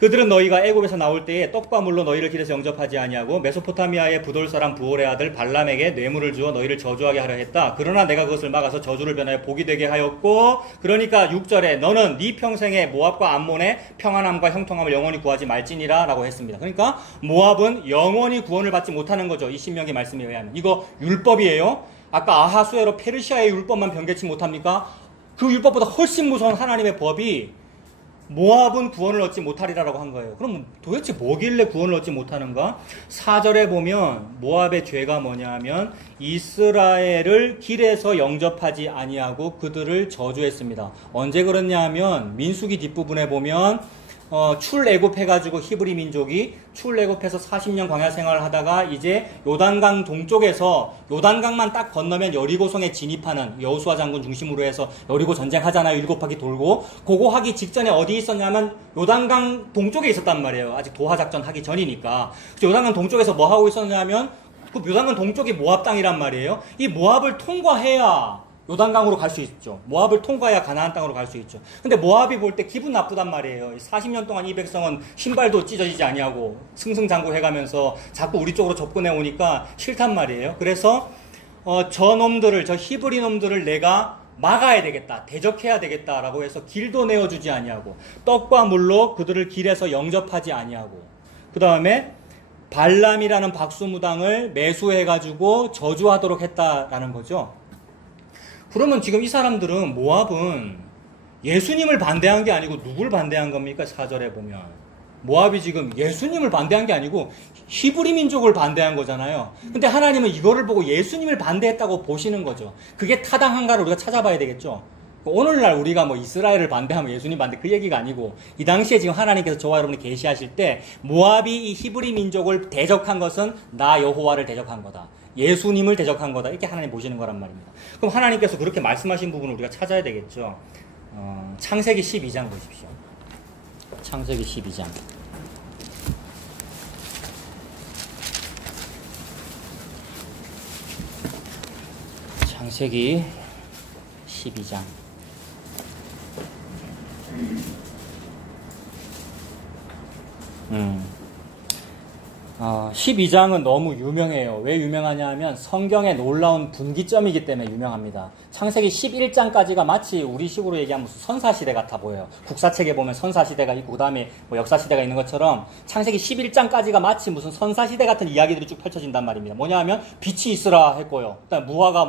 그들은 너희가 애굽에서 나올 때에 떡과 물로 너희를 길에서 영접하지 아니하고 메소포타미아의 부돌 사람 부올의 아들 발람에게 뇌물을 주어 너희를 저주하게 하려 했다. 그러나 내가 그것을 막아서 저주를 변하여 복이 되게 하였고, 그러니까 6절에 너는 네 평생에 모압과 암몬의 평안함과 형통함을 영원히 구하지 말지니라 라고 했습니다. 그러니까 모압은 영원히 구원을 받지 못하는 거죠. 이 신명기 말씀에 의하면. 이거 율법이에요. 아까 아하수에로 페르시아의 율법만 변개치 못합니까? 그 율법보다 훨씬 무서운 하나님의 법이 모압은 구원을 얻지 못하리라고 한 거예요. 그럼 도대체 뭐길래 구원을 얻지 못하는가? 4절에 보면 모압의 죄가 뭐냐면 이스라엘을 길에서 영접하지 아니하고 그들을 저주했습니다. 언제 그랬냐 하면 민수기 뒷부분에 보면 출애굽해가지고 히브리 민족이 출애굽해서 40년 광야 생활을 하다가 이제 요단강 동쪽에서 요단강만 딱 건너면 여리고성에 진입하는 여호수아 장군 중심으로 해서 여리고 전쟁하잖아요. 7바퀴 돌고. 그거 하기 직전에 어디 있었냐면 요단강 동쪽에 있었단 말이에요. 아직 도하작전 하기 전이니까. 요단강 동쪽에서 뭐 하고 있었냐면 그 요단강 동쪽이 모압 땅이란 말이에요. 이 모압을 통과해야 요단강으로 갈 수 있죠. 모압을 통과해야 가나안 땅으로 갈 수 있죠. 근데 모압이 볼 때 기분 나쁘단 말이에요. 40년 동안 이 백성은 신발도 찢어지지 아니하고 승승장구해가면서 자꾸 우리 쪽으로 접근해 오니까 싫단 말이에요. 그래서 저 히브리 놈들을 내가 막아야 되겠다, 대적해야 되겠다라고 해서 길도 내어주지 아니하고 떡과 물로 그들을 길에서 영접하지 아니하고, 그 다음에 발람이라는 박수무당을 매수해가지고 저주하도록 했다라는 거죠. 그러면 지금 이 사람들은 모압은 예수님을 반대한 게 아니고 누굴 반대한 겁니까? 4절에 보면 모압이 지금 예수님을 반대한 게 아니고 히브리 민족을 반대한 거잖아요. 근데 하나님은 이거를 보고 예수님을 반대했다고 보시는 거죠. 그게 타당한가를 우리가 찾아봐야 되겠죠. 오늘날 우리가 뭐 이스라엘을 반대하면 예수님 반대 그 얘기가 아니고, 이 당시에 지금 하나님께서 저와 여러분이 계시하실 때 모압이 이 히브리 민족을 대적한 것은 나 여호와를 대적한 거다, 예수님을 대적한 거다, 이렇게 하나님 보시는 거란 말입니다. 그럼 하나님께서 그렇게 말씀하신 부분을 우리가 찾아야 되겠죠. 창세기 12장 보십시오. 창세기 12장. 창세기 12장. 12장은 너무 유명해요. 왜 유명하냐 하면 성경의 놀라운 분기점이기 때문에 유명합니다. 창세기 11장까지가 마치 우리식으로 얘기하면 선사시대 같아 보여요. 국사책에 보면 선사시대가 있고 그 다음에 뭐 역사시대가 있는 것처럼 창세기 11장까지가 마치 무슨 선사시대 같은 이야기들이 쭉 펼쳐진단 말입니다. 뭐냐 하면 빛이 있으라 했고요. 그다음에 무화과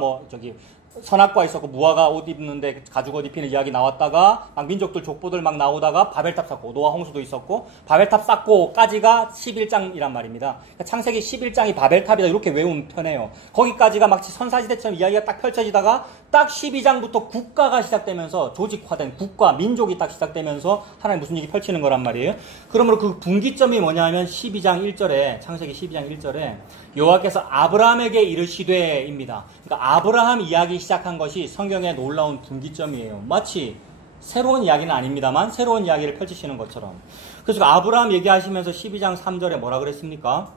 선악과 있었고 무화과 옷 입는데 가죽 옷 입히는 이야기 나왔다가 막 민족들 족보들 막 나오다가 바벨탑 쌓고 노아 홍수도 있었고 바벨탑 쌓고까지가 11장이란 말입니다. 그러니까 창세기 11장이 바벨탑이다 이렇게 외우면 편해요. 거기까지가 마치 선사시대처럼 이야기가 딱 펼쳐지다가 딱 12장부터 국가가 시작되면서 조직화된 국가, 민족이 딱 시작되면서 하나님 무슨 얘기 펼치는 거란 말이에요. 그러므로 그 분기점이 뭐냐 하면 12장 1절에 창세기 12장 1절에 여호와께서 아브라함에게 이르시되입니다. 그러니까 아브라함 이야기 시작한 것이 성경의 놀라운 분기점이에요. 마치 새로운 이야기는 아닙니다만 새로운 이야기를 펼치시는 것처럼. 그래서 아브라함 얘기하시면서 12장 3절에 뭐라 그랬습니까?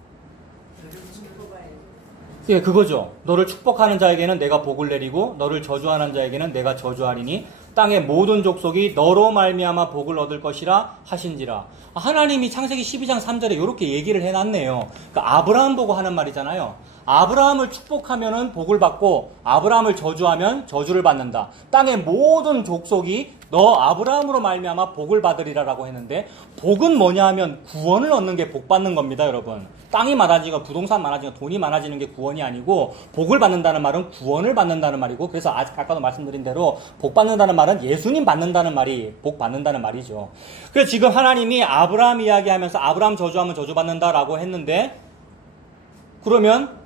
예, 그거죠. 너를 축복하는 자에게는 내가 복을 내리고 너를 저주하는 자에게는 내가 저주하리니 땅의 모든 족속이 너로 말미암아 복을 얻을 것이라 하신지라. 하나님이 창세기 12장 3절에 이렇게 얘기를 해놨네요. 그러니까 아브라함 보고 하는 말이잖아요. 아브라함을 축복하면은 복을 받고 아브라함을 저주하면 저주를 받는다. 땅의 모든 족속이 너 아브라함으로 말미암아 복을 받으리라라고 했는데, 복은 뭐냐 하면 구원을 얻는 게 복 받는 겁니다, 여러분. 땅이 많아지고 부동산 많아지고 돈이 많아지는 게 구원이 아니고, 복을 받는다는 말은 구원을 받는다는 말이고, 그래서 아까도 말씀드린 대로 복 받는다는 말은 예수님 받는다는 말이 복 받는다는 말이죠. 그래서 지금 하나님이 아브라함 이야기하면서 아브라함 저주하면 저주받는다라고 했는데, 그러면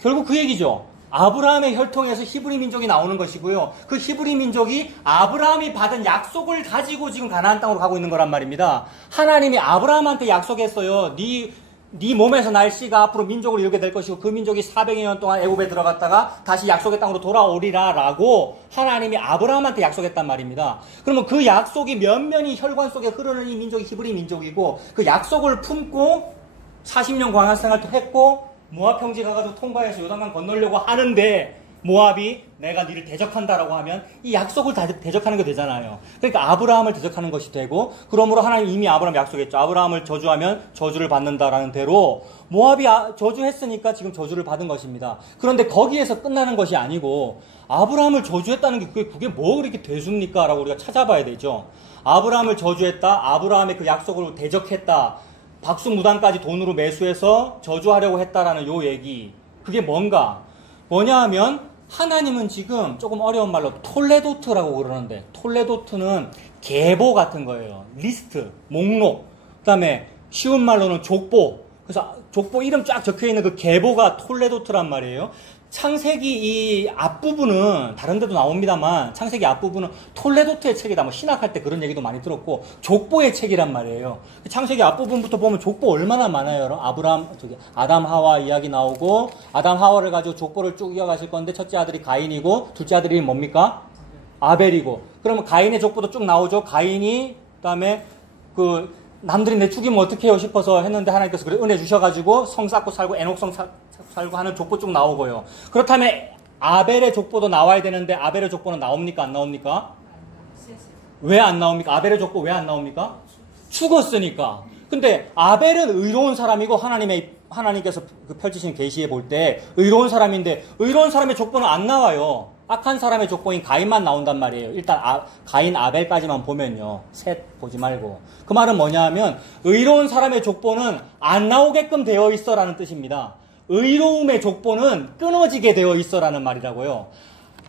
결국 그 얘기죠. 아브라함의 혈통에서 히브리 민족이 나오는 것이고요. 그 히브리 민족이 아브라함이 받은 약속을 가지고 지금 가나안 땅으로 가고 있는 거란 말입니다. 하나님이 아브라함한테 약속했어요. 네 몸에서 날 씨가 앞으로 민족을 이루게 될 것이고 그 민족이 400년 동안 애굽에 들어갔다가 다시 약속의 땅으로 돌아오리라라고 하나님이 아브라함한테 약속했단 말입니다. 그러면 그 약속이 면면이 혈관 속에 흐르는 이 민족이 히브리 민족이고, 그 약속을 품고 40년 광야 생활도 했고 모압 평지 가가지고 통과해서 요단강 건너려고 하는데 모압이 내가 너를 대적한다라고 하면 이 약속을 대적하는 게 되잖아요. 그러니까 아브라함을 대적하는 것이 되고, 그러므로 하나님 이미 아브라함 약속했죠. 아브라함을 저주하면 저주를 받는다라는 대로 모압이 저주했으니까 지금 저주를 받은 것입니다. 그런데 거기에서 끝나는 것이 아니고 아브라함을 저주했다는 게 그게 뭐 그렇게 되습니까? 라고 우리가 찾아봐야 되죠. 아브라함을 저주했다. 아브라함의 그 약속을 대적했다. 박수무당까지 돈으로 매수해서 저주하려고 했다라는 요 얘기. 그게 뭐냐 하면 하나님은 지금 조금 어려운 말로 톨레도트라고 그러는데, 톨레도트는 계보 같은 거예요. 리스트, 목록. 그 다음에 쉬운 말로는 족보. 그래서 족보 이름 쫙 적혀있는 그 계보가 톨레도트란 말이에요. 창세기 이 앞부분은 다른 데도 나옵니다만, 창세기 앞부분은 톨레도트의 책이다. 뭐 신학할 때 그런 얘기도 많이 들었고, 족보의 책이란 말이에요. 창세기 앞부분부터 보면 족보 얼마나 많아요, 여러분. 아담 하와 이야기 나오고, 아담 하와를 가지고 족보를 쭉 이어가실 건데, 첫째 아들이 가인이고, 둘째 아들이 뭡니까? 아벨이고. 그러면 가인의 족보도 쭉 나오죠. 가인이, 그 다음에 남들이 내 죽이면 어떻게 해요 싶어서 했는데 하나님께서 그래 은혜 주셔가지고 성 쌓고 살고 애녹성 살고 하는 족보 쭉 나오고요. 그렇다면 아벨의 족보도 나와야 되는데 아벨의 족보는 나옵니까? 안 나옵니까? 왜 안 나옵니까? 아벨의 족보 왜 안 나옵니까? 죽었으니까. 근데 아벨은 의로운 사람이고 하나님께서 펼치신 계시에 볼 때 의로운 사람인데 의로운 사람의 족보는 안 나와요. 악한 사람의 족보인 가인만 나온단 말이에요. 일단 가인 아벨까지만 보면요. 셋 보지 말고. 그 말은 뭐냐 하면 의로운 사람의 족보는 안 나오게끔 되어 있어라는 뜻입니다. 의로움의 족보는 끊어지게 되어 있어라는 말이라고요.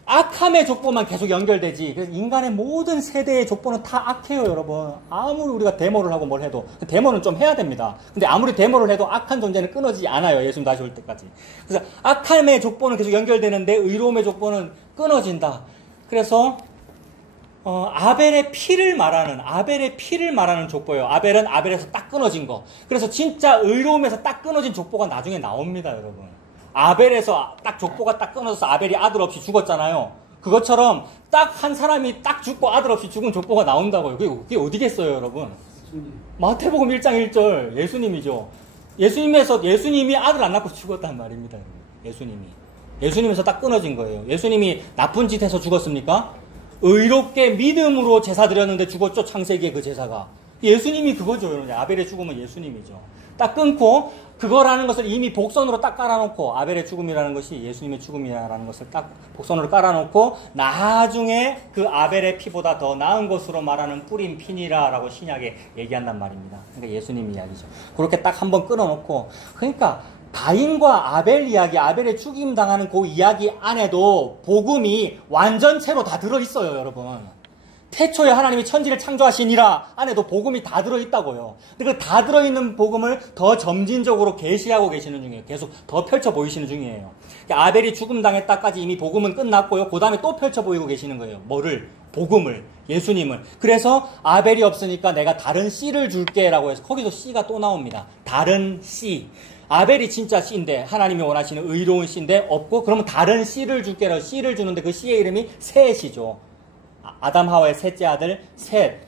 악함의 족보만 계속 연결되지. 그래서 인간의 모든 세대의 족보는 다 악해요, 여러분. 아무리 우리가 데모를 하고 뭘 해도. 데모는 좀 해야 됩니다. 근데 아무리 데모를 해도 악한 존재는 끊어지지 않아요. 예수님 다시 올 때까지. 그래서 악함의 족보는 계속 연결되는데 의로움의 족보는 끊어진다. 그래서 아벨의 피를 말하는 족보예요. 아벨은 아벨에서 딱 끊어진 거. 그래서 진짜 의로움에서 딱 끊어진 족보가 나중에 나옵니다, 여러분. 아벨에서 딱 족보가 딱 끊어져서 아벨이 아들 없이 죽었잖아요. 그것처럼 딱 한 사람이 딱 죽고 아들 없이 죽은 족보가 나온다고요. 그게 어디겠어요, 여러분? 마태복음 1장 1절 예수님이죠. 예수님이 아들 안 낳고 죽었단 말입니다. 예수님에서 딱 끊어진 거예요. 예수님이 나쁜 짓 해서 죽었습니까? 의롭게 믿음으로 제사 드렸는데 죽었죠. 창세기에 그 제사가. 예수님이 그거죠. 아벨의 죽음은 예수님이죠. 딱 끊고 그거라는 것을 이미 복선으로 딱 깔아놓고 아벨의 죽음이라는 것이 예수님의 죽음이라는 것을 딱 복선으로 깔아놓고 나중에 그 아벨의 피보다 더 나은 것으로 말하는 뿌린 피니라라고 신약에 얘기한단 말입니다. 그러니까 예수님 이야기죠. 그렇게 딱 한번 끊어놓고 그러니까 가인과 아벨 이야기, 아벨의 죽임 당하는 그 이야기 안에도 복음이 완전체로 다 들어있어요, 여러분. 태초에 하나님이 천지를 창조하시니라 안에도 복음이 다 들어있다고요. 근데 그 다 들어있는 복음을 더 점진적으로 계시하고 계시는 중이에요. 계속 더 펼쳐 보이시는 중이에요. 아벨이 죽음 당했다까지 이미 복음은 끝났고요. 그 다음에 또 펼쳐 보이고 계시는 거예요. 뭐를? 복음을, 예수님을. 그래서 아벨이 없으니까 내가 다른 씨를 줄게라고 해서 거기서 씨가 또 나옵니다. 다른 씨. 아벨이 진짜 씨인데 하나님이 원하시는 의로운 씨인데 없고 그러면 다른 씨를 줄게라고 씨를 주는데 그 씨의 이름이 셋이죠. 아담 하와의 셋째 아들 셋.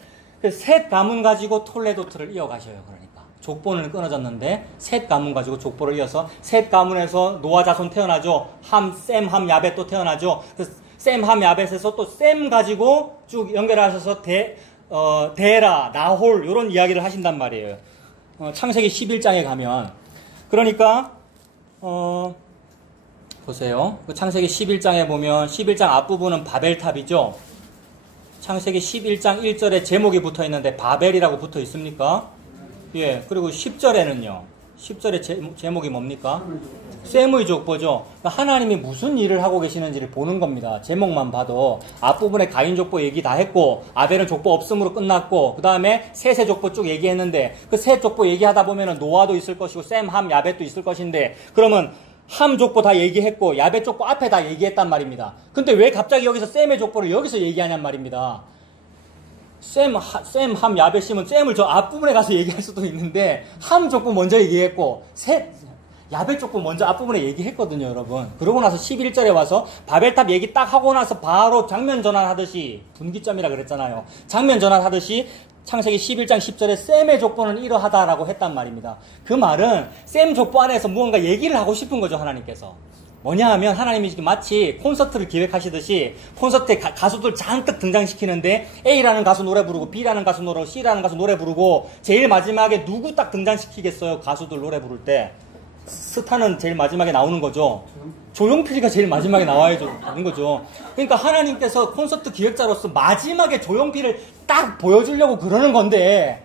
그 셋 가문 가지고 톨레도트를 이어가셔요. 그러니까 족보는 끊어졌는데 셋 가문 가지고 족보를 이어서 셋 가문에서 노아 자손 태어나죠. 셈, 함, 야벳 또 태어나죠. 그 셈, 함, 야벳에서 또 셈 가지고 쭉 연결하셔서 데라, 나홀 이런 이야기를 하신단 말이에요. 창세기 11장에 가면 그러니까 보세요. 창세기 11장에 보면 11장 앞부분은 바벨탑이죠. 창세기 11장 1절에 제목이 붙어 있는데 바벨이라고 붙어 있습니까? 예. 그리고 10절에는요. 10절에 제목이 뭡니까? 셈의 족보죠. 그러니까 하나님이 무슨 일을 하고 계시는지를 보는 겁니다. 제목만 봐도 앞부분에 가인 족보 얘기 다 했고 아벨은 족보 없음으로 끝났고 그 다음에 셋의 족보 쭉 얘기했는데 그 셋 족보 얘기하다 보면은 노아도 있을 것이고 셈, 함, 야벳도 있을 것인데 그러면 함 족보 다 얘기했고 야벳 족보 앞에 다 얘기했단 말입니다. 근데 왜 갑자기 여기서 셈의 족보를 여기서 얘기하냔 말입니다. 셈, 함, 야벳이면 셈을 저 앞부분에 가서 얘기할 수도 있는데 함 족보 먼저 얘기했고 야벳 족보 먼저 앞부분에 얘기했거든요, 여러분. 그러고 나서 11절에 와서 바벨탑 얘기 딱 하고 나서 바로 장면 전환하듯이 분기점이라 그랬잖아요. 장면 전환하듯이 창세기 11장 10절에 셈의 족보는 이러하다라고 했단 말입니다. 그 말은 셈 족보 안에서 무언가 얘기를 하고 싶은 거죠, 하나님께서. 뭐냐 하면 하나님이 지금 마치 콘서트를 기획하시듯이 콘서트에 가수들 잔뜩 등장시키는데 A라는 가수 노래 부르고 B라는 가수 노래 부르고 C라는 가수 노래 부르고 제일 마지막에 누구 딱 등장시키겠어요? 가수들 노래 부를 때. 스타는 제일 마지막에 나오는 거죠. 조용필이가 제일 마지막에 나와야죠. 하는 거죠. 그러니까 하나님께서 콘서트 기획자로서 마지막에 조용필을 딱 보여주려고 그러는 건데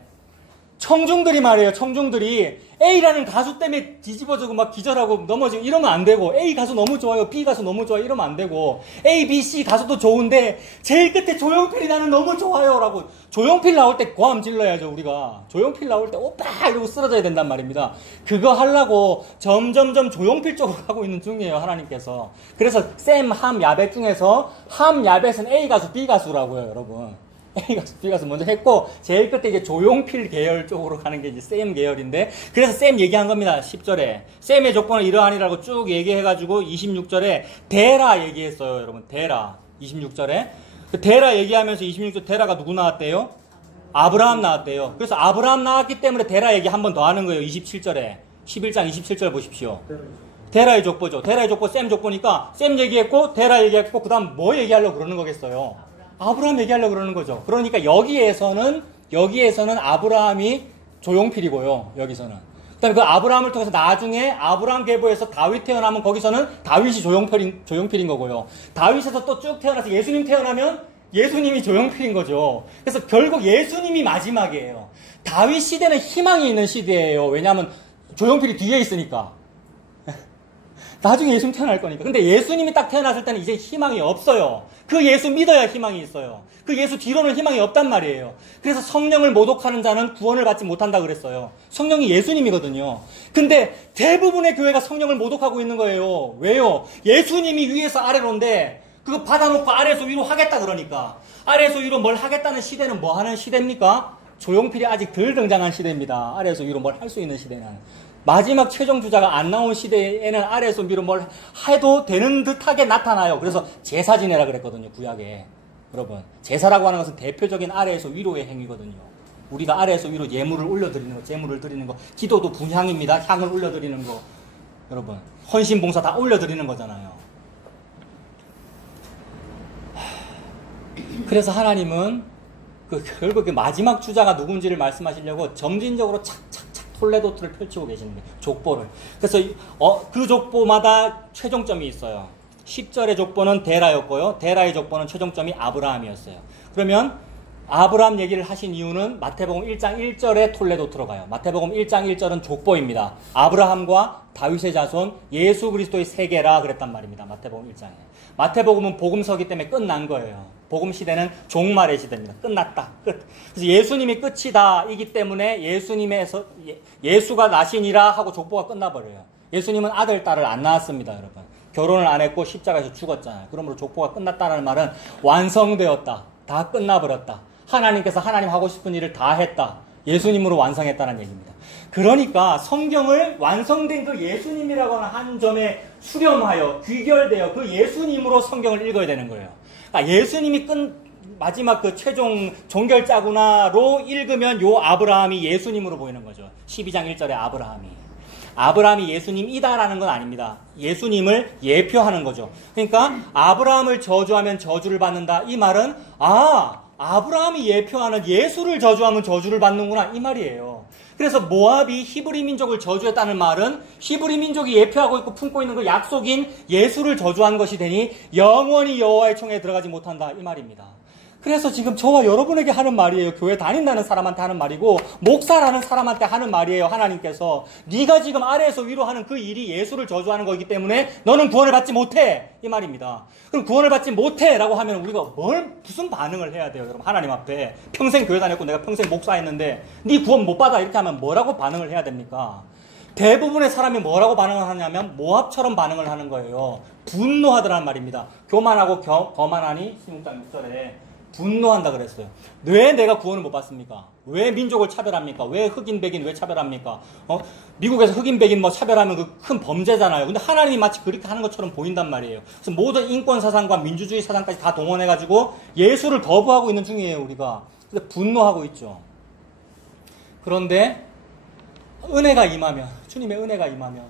청중들이 말이에요. 청중들이 A라는 가수 때문에 뒤집어지고 막 기절하고 넘어지고 이러면 안 되고 A 가수 너무 좋아요. B 가수 너무 좋아요. 이러면 안 되고 A, B, C 가수도 좋은데 제일 끝에 조용필이 나는 너무 좋아요. 라고 조용필 나올 때 고함 질러야죠. 우리가. 조용필 나올 때 오빠 이러고 쓰러져야 된단 말입니다. 그거 하려고 점점점 조용필 쪽으로 가고 있는 중이에요. 하나님께서. 그래서 샘, 함, 야벳 중에서 함, 야벳은 A 가수, B 가수라고요. 여러분. A 가수, B 가수 먼저 했고, 제일 끝에 이제 조용필 계열 쪽으로 가는 게 이제 샘 계열인데, 그래서 샘 얘기한 겁니다, 10절에. 샘의 조건은 이러하니라고 쭉 얘기해가지고, 26절에 데라 얘기했어요, 여러분. 데라. 26절에. 그 데라 얘기하면서 26절 데라가 누구 나왔대요? 아브라함 나왔대요. 그래서 아브라함 나왔기 때문에 데라 얘기 한 번 더 하는 거예요, 27절에. 11장 27절 보십시오. 데라의 족보죠. 데라의 족보, 샘 족보니까, 샘 얘기했고, 데라 얘기했고, 그 다음 뭐 얘기하려고 그러는 거겠어요? 아브라함 얘기하려고 그러는 거죠. 그러니까 여기에서는 아브라함이 조용필이고요. 여기서는. 그다음에 그 아브라함을 통해서 나중에 아브라함 계보에서 다윗 태어나면 거기서는 다윗이 조용필인 거고요. 다윗에서 또 쭉 태어나서 예수님 태어나면 예수님이 조용필인 거죠. 그래서 결국 예수님이 마지막이에요. 다윗 시대는 희망이 있는 시대예요. 왜냐하면 조용필이 뒤에 있으니까. 나중에 예수님 태어날 거니까. 근데 예수님이 딱 태어났을 때는 이제 희망이 없어요. 그 예수 믿어야 희망이 있어요. 그 예수 뒤로는 희망이 없단 말이에요. 그래서 성령을 모독하는 자는 구원을 받지 못한다 그랬어요. 성령이 예수님이거든요. 근데 대부분의 교회가 성령을 모독하고 있는 거예요. 왜요? 예수님이 위에서 아래로인데 그거 받아놓고 아래에서 위로 하겠다 그러니까. 아래에서 위로 뭘 하겠다는 시대는 뭐 하는 시대입니까? 조용필이 아직 덜 등장한 시대입니다. 아래에서 위로 뭘 할 수 있는 시대는. 마지막 최종 주자가 안 나온 시대에는 아래에서 위로 뭘 해도 되는 듯하게 나타나요. 그래서 제사 지내라 그랬거든요. 구약에. 여러분, 제사라고 하는 것은 대표적인 아래에서 위로의 행위거든요. 우리가 아래에서 위로 예물을 올려드리는 거, 제물을 드리는 거, 기도도 분향입니다. 향을 올려드리는 거. 여러분, 헌신 봉사 다 올려드리는 거잖아요. 그래서 하나님은 결국 그 마지막 주자가 누군지를 말씀하시려고 점진적으로 착착 톨레도트를 펼치고 계시는 거예요. 족보를. 그래서 그 족보마다 최종점이 있어요. 10절의 족보는 데라였고요. 데라의 족보는 최종점이 아브라함이었어요. 그러면 아브라함 얘기를 하신 이유는 마태복음 1장 1절에 톨레도트로 가요. 마태복음 1장 1절은 족보입니다. 아브라함과 다윗의 자손 예수 그리스도의 세계라 그랬단 말입니다. 마태복음 1장에. 마태복음은 복음서기 때문에 끝난 거예요. 복음 시대는 종말의 시대입니다. 끝났다. 끝. 그래서 예수님이 끝이다. 이기 때문에 예수가 나시니라 하고 족보가 끝나버려요. 예수님은 아들, 딸을 안 낳았습니다, 여러분. 결혼을 안 했고 십자가에서 죽었잖아요. 그러므로 족보가 끝났다는 말은 완성되었다. 다 끝나버렸다. 하나님께서 하나님 하고 싶은 일을 다 했다. 예수님으로 완성했다는 얘기입니다. 그러니까 성경을 완성된 그 예수님이라고 하는 한 점에 수렴하여 귀결되어 그 예수님으로 성경을 읽어야 되는 거예요. 그러니까 예수님이 마지막 그 최종 종결자구나로 읽으면 요 아브라함이 예수님으로 보이는 거죠. 12장 1절에 아브라함이 예수님이다라는 건 아닙니다. 예수님을 예표하는 거죠. 그러니까 아브라함을 저주하면 저주를 받는다. 이 말은 아브라함이 예표하는 예수를 저주하면 저주를 받는구나 이 말이에요. 그래서 모압이 히브리 민족을 저주했다는 말은 히브리 민족이 예표하고 있고 품고 있는 그 약속인 예수를 저주한 것이 되니 영원히 여호와의 총에 들어가지 못한다 이 말입니다. 그래서 지금 저와 여러분에게 하는 말이에요. 교회 다닌다는 사람한테 하는 말이고 목사라는 사람한테 하는 말이에요. 하나님께서 네가 지금 아래에서 위로 하는 그 일이 예수를 저주하는 거기 때문에 너는 구원을 받지 못해 이 말입니다. 그럼 구원을 받지 못해 라고 하면 우리가 무슨 반응을 해야 돼요? 여러분 하나님 앞에 평생 교회 다녔고 내가 평생 목사했는데 네 구원 못 받아 이렇게 하면 뭐라고 반응을 해야 됩니까? 대부분의 사람이 뭐라고 반응을 하냐면 모압처럼 반응을 하는 거예요. 분노하더란 말입니다. 교만하고 거만하니 16장 6절에 분노한다 그랬어요. 왜 내가 구원을 못 받습니까? 왜 민족을 차별합니까? 왜 흑인 백인 왜 차별합니까? 미국에서 흑인 백인 뭐 차별하면 그 큰 범죄잖아요. 근데 하나님이 마치 그렇게 하는 것처럼 보인단 말이에요. 그래서 모든 인권 사상과 민주주의 사상까지 다 동원해가지고 예수를 거부하고 있는 중이에요, 우리가. 그래서 분노하고 있죠. 그런데 은혜가 임하면, 주님의 은혜가 임하면,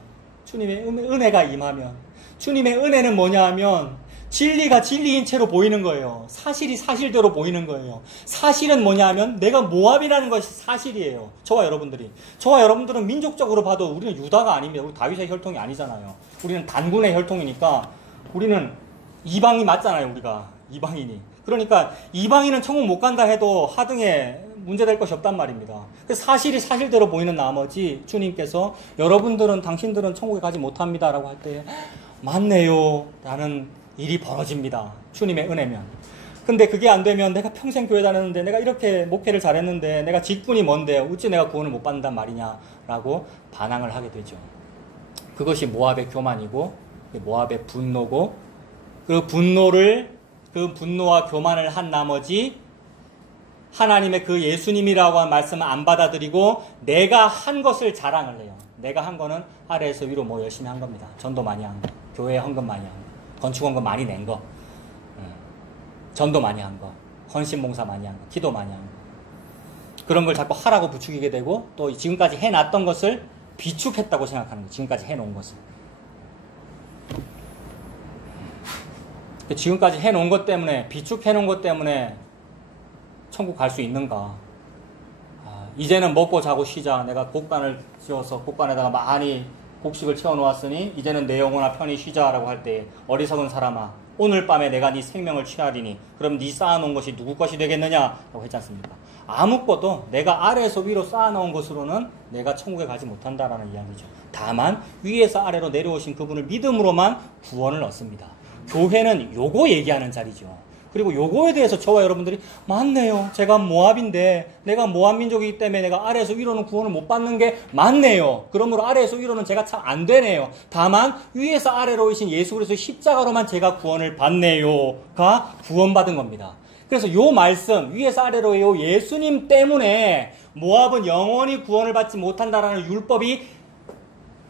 주님의 은혜가 임하면, 주님의 은혜는 뭐냐 하면 진리가 진리인 채로 보이는 거예요. 사실이 사실대로 보이는 거예요. 사실은 뭐냐 하면 내가 모압이라는 것이 사실이에요. 저와 여러분들은 민족적으로 봐도 우리는 유다가 아닙니다. 우리 다윗의 혈통이 아니잖아요. 우리는 단군의 혈통이니까 우리는 이방이 맞잖아요. 우리가 이방인이. 그러니까 이방인은 천국 못 간다 해도 하등에 문제될 것이 없단 말입니다. 그래서 사실이 사실대로 보이는 나머지 주님께서 당신들은 천국에 가지 못합니다 라고 할 때 맞네요 라는 일이 벌어집니다. 주님의 은혜면. 근데 그게 안 되면 내가 평생 교회 다녔는데 내가 이렇게 목회를 잘했는데 내가 직분이 뭔데 어찌 내가 구원을 못 받는단 말이냐라고 반항을 하게 되죠. 그것이 모압의 교만이고 모압의 분노고 그 분노와 교만을 한 나머지 하나님의 그 예수님이라고 한 말씀을 안 받아들이고 내가 한 것을 자랑을 해요. 내가 한 거는 아래에서 위로 뭐 열심히 한 겁니다. 전도 많이 한 거, 교회에 헌금 많이 한 거, 건축원금 많이 낸 거, 전도 많이 한 거, 헌신봉사 많이 한 거, 기도 많이 한 거. 그런 걸 자꾸 하라고 부추기게 되고 또 지금까지 해놨던 것을 비축했다고 생각하는 거예요. 지금까지 해놓은 것을. 지금까지 해놓은 것 때문에, 비축해놓은 것 때문에 천국 갈 수 있는가? 이제는 먹고 자고 쉬자. 내가 곡간을 지어서 곡간에다가 많이 곡식을 채워놓았으니 이제는 내 영혼아 편히 쉬자라고 할 때 어리석은 사람아 오늘 밤에 내가 네 생명을 취하리니 그럼 네 쌓아놓은 것이 누구 것이 되겠느냐라고 했지 않습니까? 아무것도 내가 아래에서 위로 쌓아놓은 것으로는 내가 천국에 가지 못한다라는 이야기죠. 다만 위에서 아래로 내려오신 그분을 믿음으로만 구원을 얻습니다. 교회는 요거 얘기하는 자리죠. 그리고 요거에 대해서 저와 여러분들이 맞네요. 제가 모압인데 내가 모압 민족이기 때문에 내가 아래에서 위로는 구원을 못 받는 게 맞네요. 그러므로 아래에서 위로는 제가 참 안 되네요. 다만 위에서 아래로 오신 예수 그리스도 십자가로만 제가 구원을 받네요가 구원받은 겁니다. 그래서 요 말씀 위에서 아래로의 요 예수님 때문에 모압은 영원히 구원을 받지 못한다라는 율법이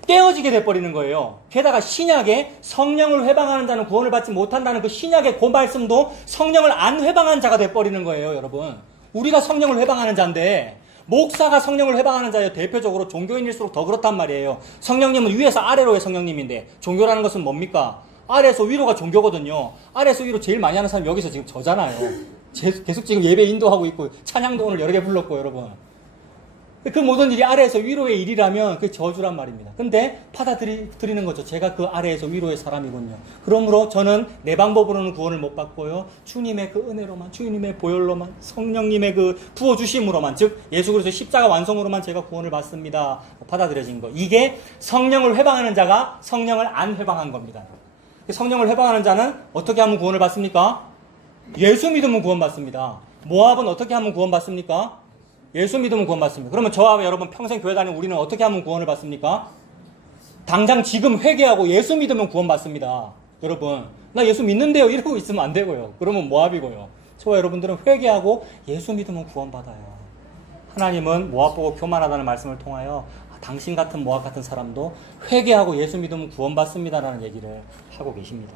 깨어지게 돼버리는 거예요. 게다가 신약에 성령을 회방하는 자는 구원을 받지 못한다는 그 신약의 그 말씀도 성령을 안 회방한 자가 돼버리는 거예요, 여러분. 우리가 성령을 회방하는 자인데 목사가 성령을 회방하는 자예요. 대표적으로 종교인일수록 더 그렇단 말이에요. 성령님은 위에서 아래로의 성령님인데 종교라는 것은 뭡니까? 아래에서 위로가 종교거든요. 아래에서 위로 제일 많이 하는 사람이 여기서 지금 저잖아요. 계속 지금 예배 인도하고 있고 찬양도 오늘 여러 개 불렀고 여러분. 그 모든 일이 아래에서 위로의 일이라면 그게 저주란 말입니다. 근데 받아들이는 거죠. 제가 그 아래에서 위로의 사람이군요. 그러므로 저는 내 방법으로는 구원을 못 받고요. 주님의 그 은혜로만, 주님의 보혈로만, 성령님의 그 부어주심으로만, 즉 예수 그리스도의 십자가 완성으로만 제가 구원을 받습니다. 받아들여진 거. 이게 성령을 회방하는 자가 성령을 안 회방한 겁니다. 성령을 회방하는 자는 어떻게 하면 구원을 받습니까? 예수 믿으면 구원받습니다. 모압은 어떻게 하면 구원받습니까? 예수 믿으면 구원받습니다. 그러면 저와 여러분 평생 교회 다니는 우리는 어떻게 하면 구원을 받습니까? 당장 지금 회개하고 예수 믿으면 구원받습니다. 여러분, 나 예수 믿는데요 이러고 있으면 안 되고요. 그러면 모압이고요. 저와 여러분들은 회개하고 예수 믿으면 구원받아요. 하나님은 모압 보고 교만하다는 말씀을 통하여 당신 같은 모압 같은 사람도 회개하고 예수 믿으면 구원받습니다라는 얘기를 하고 계십니다.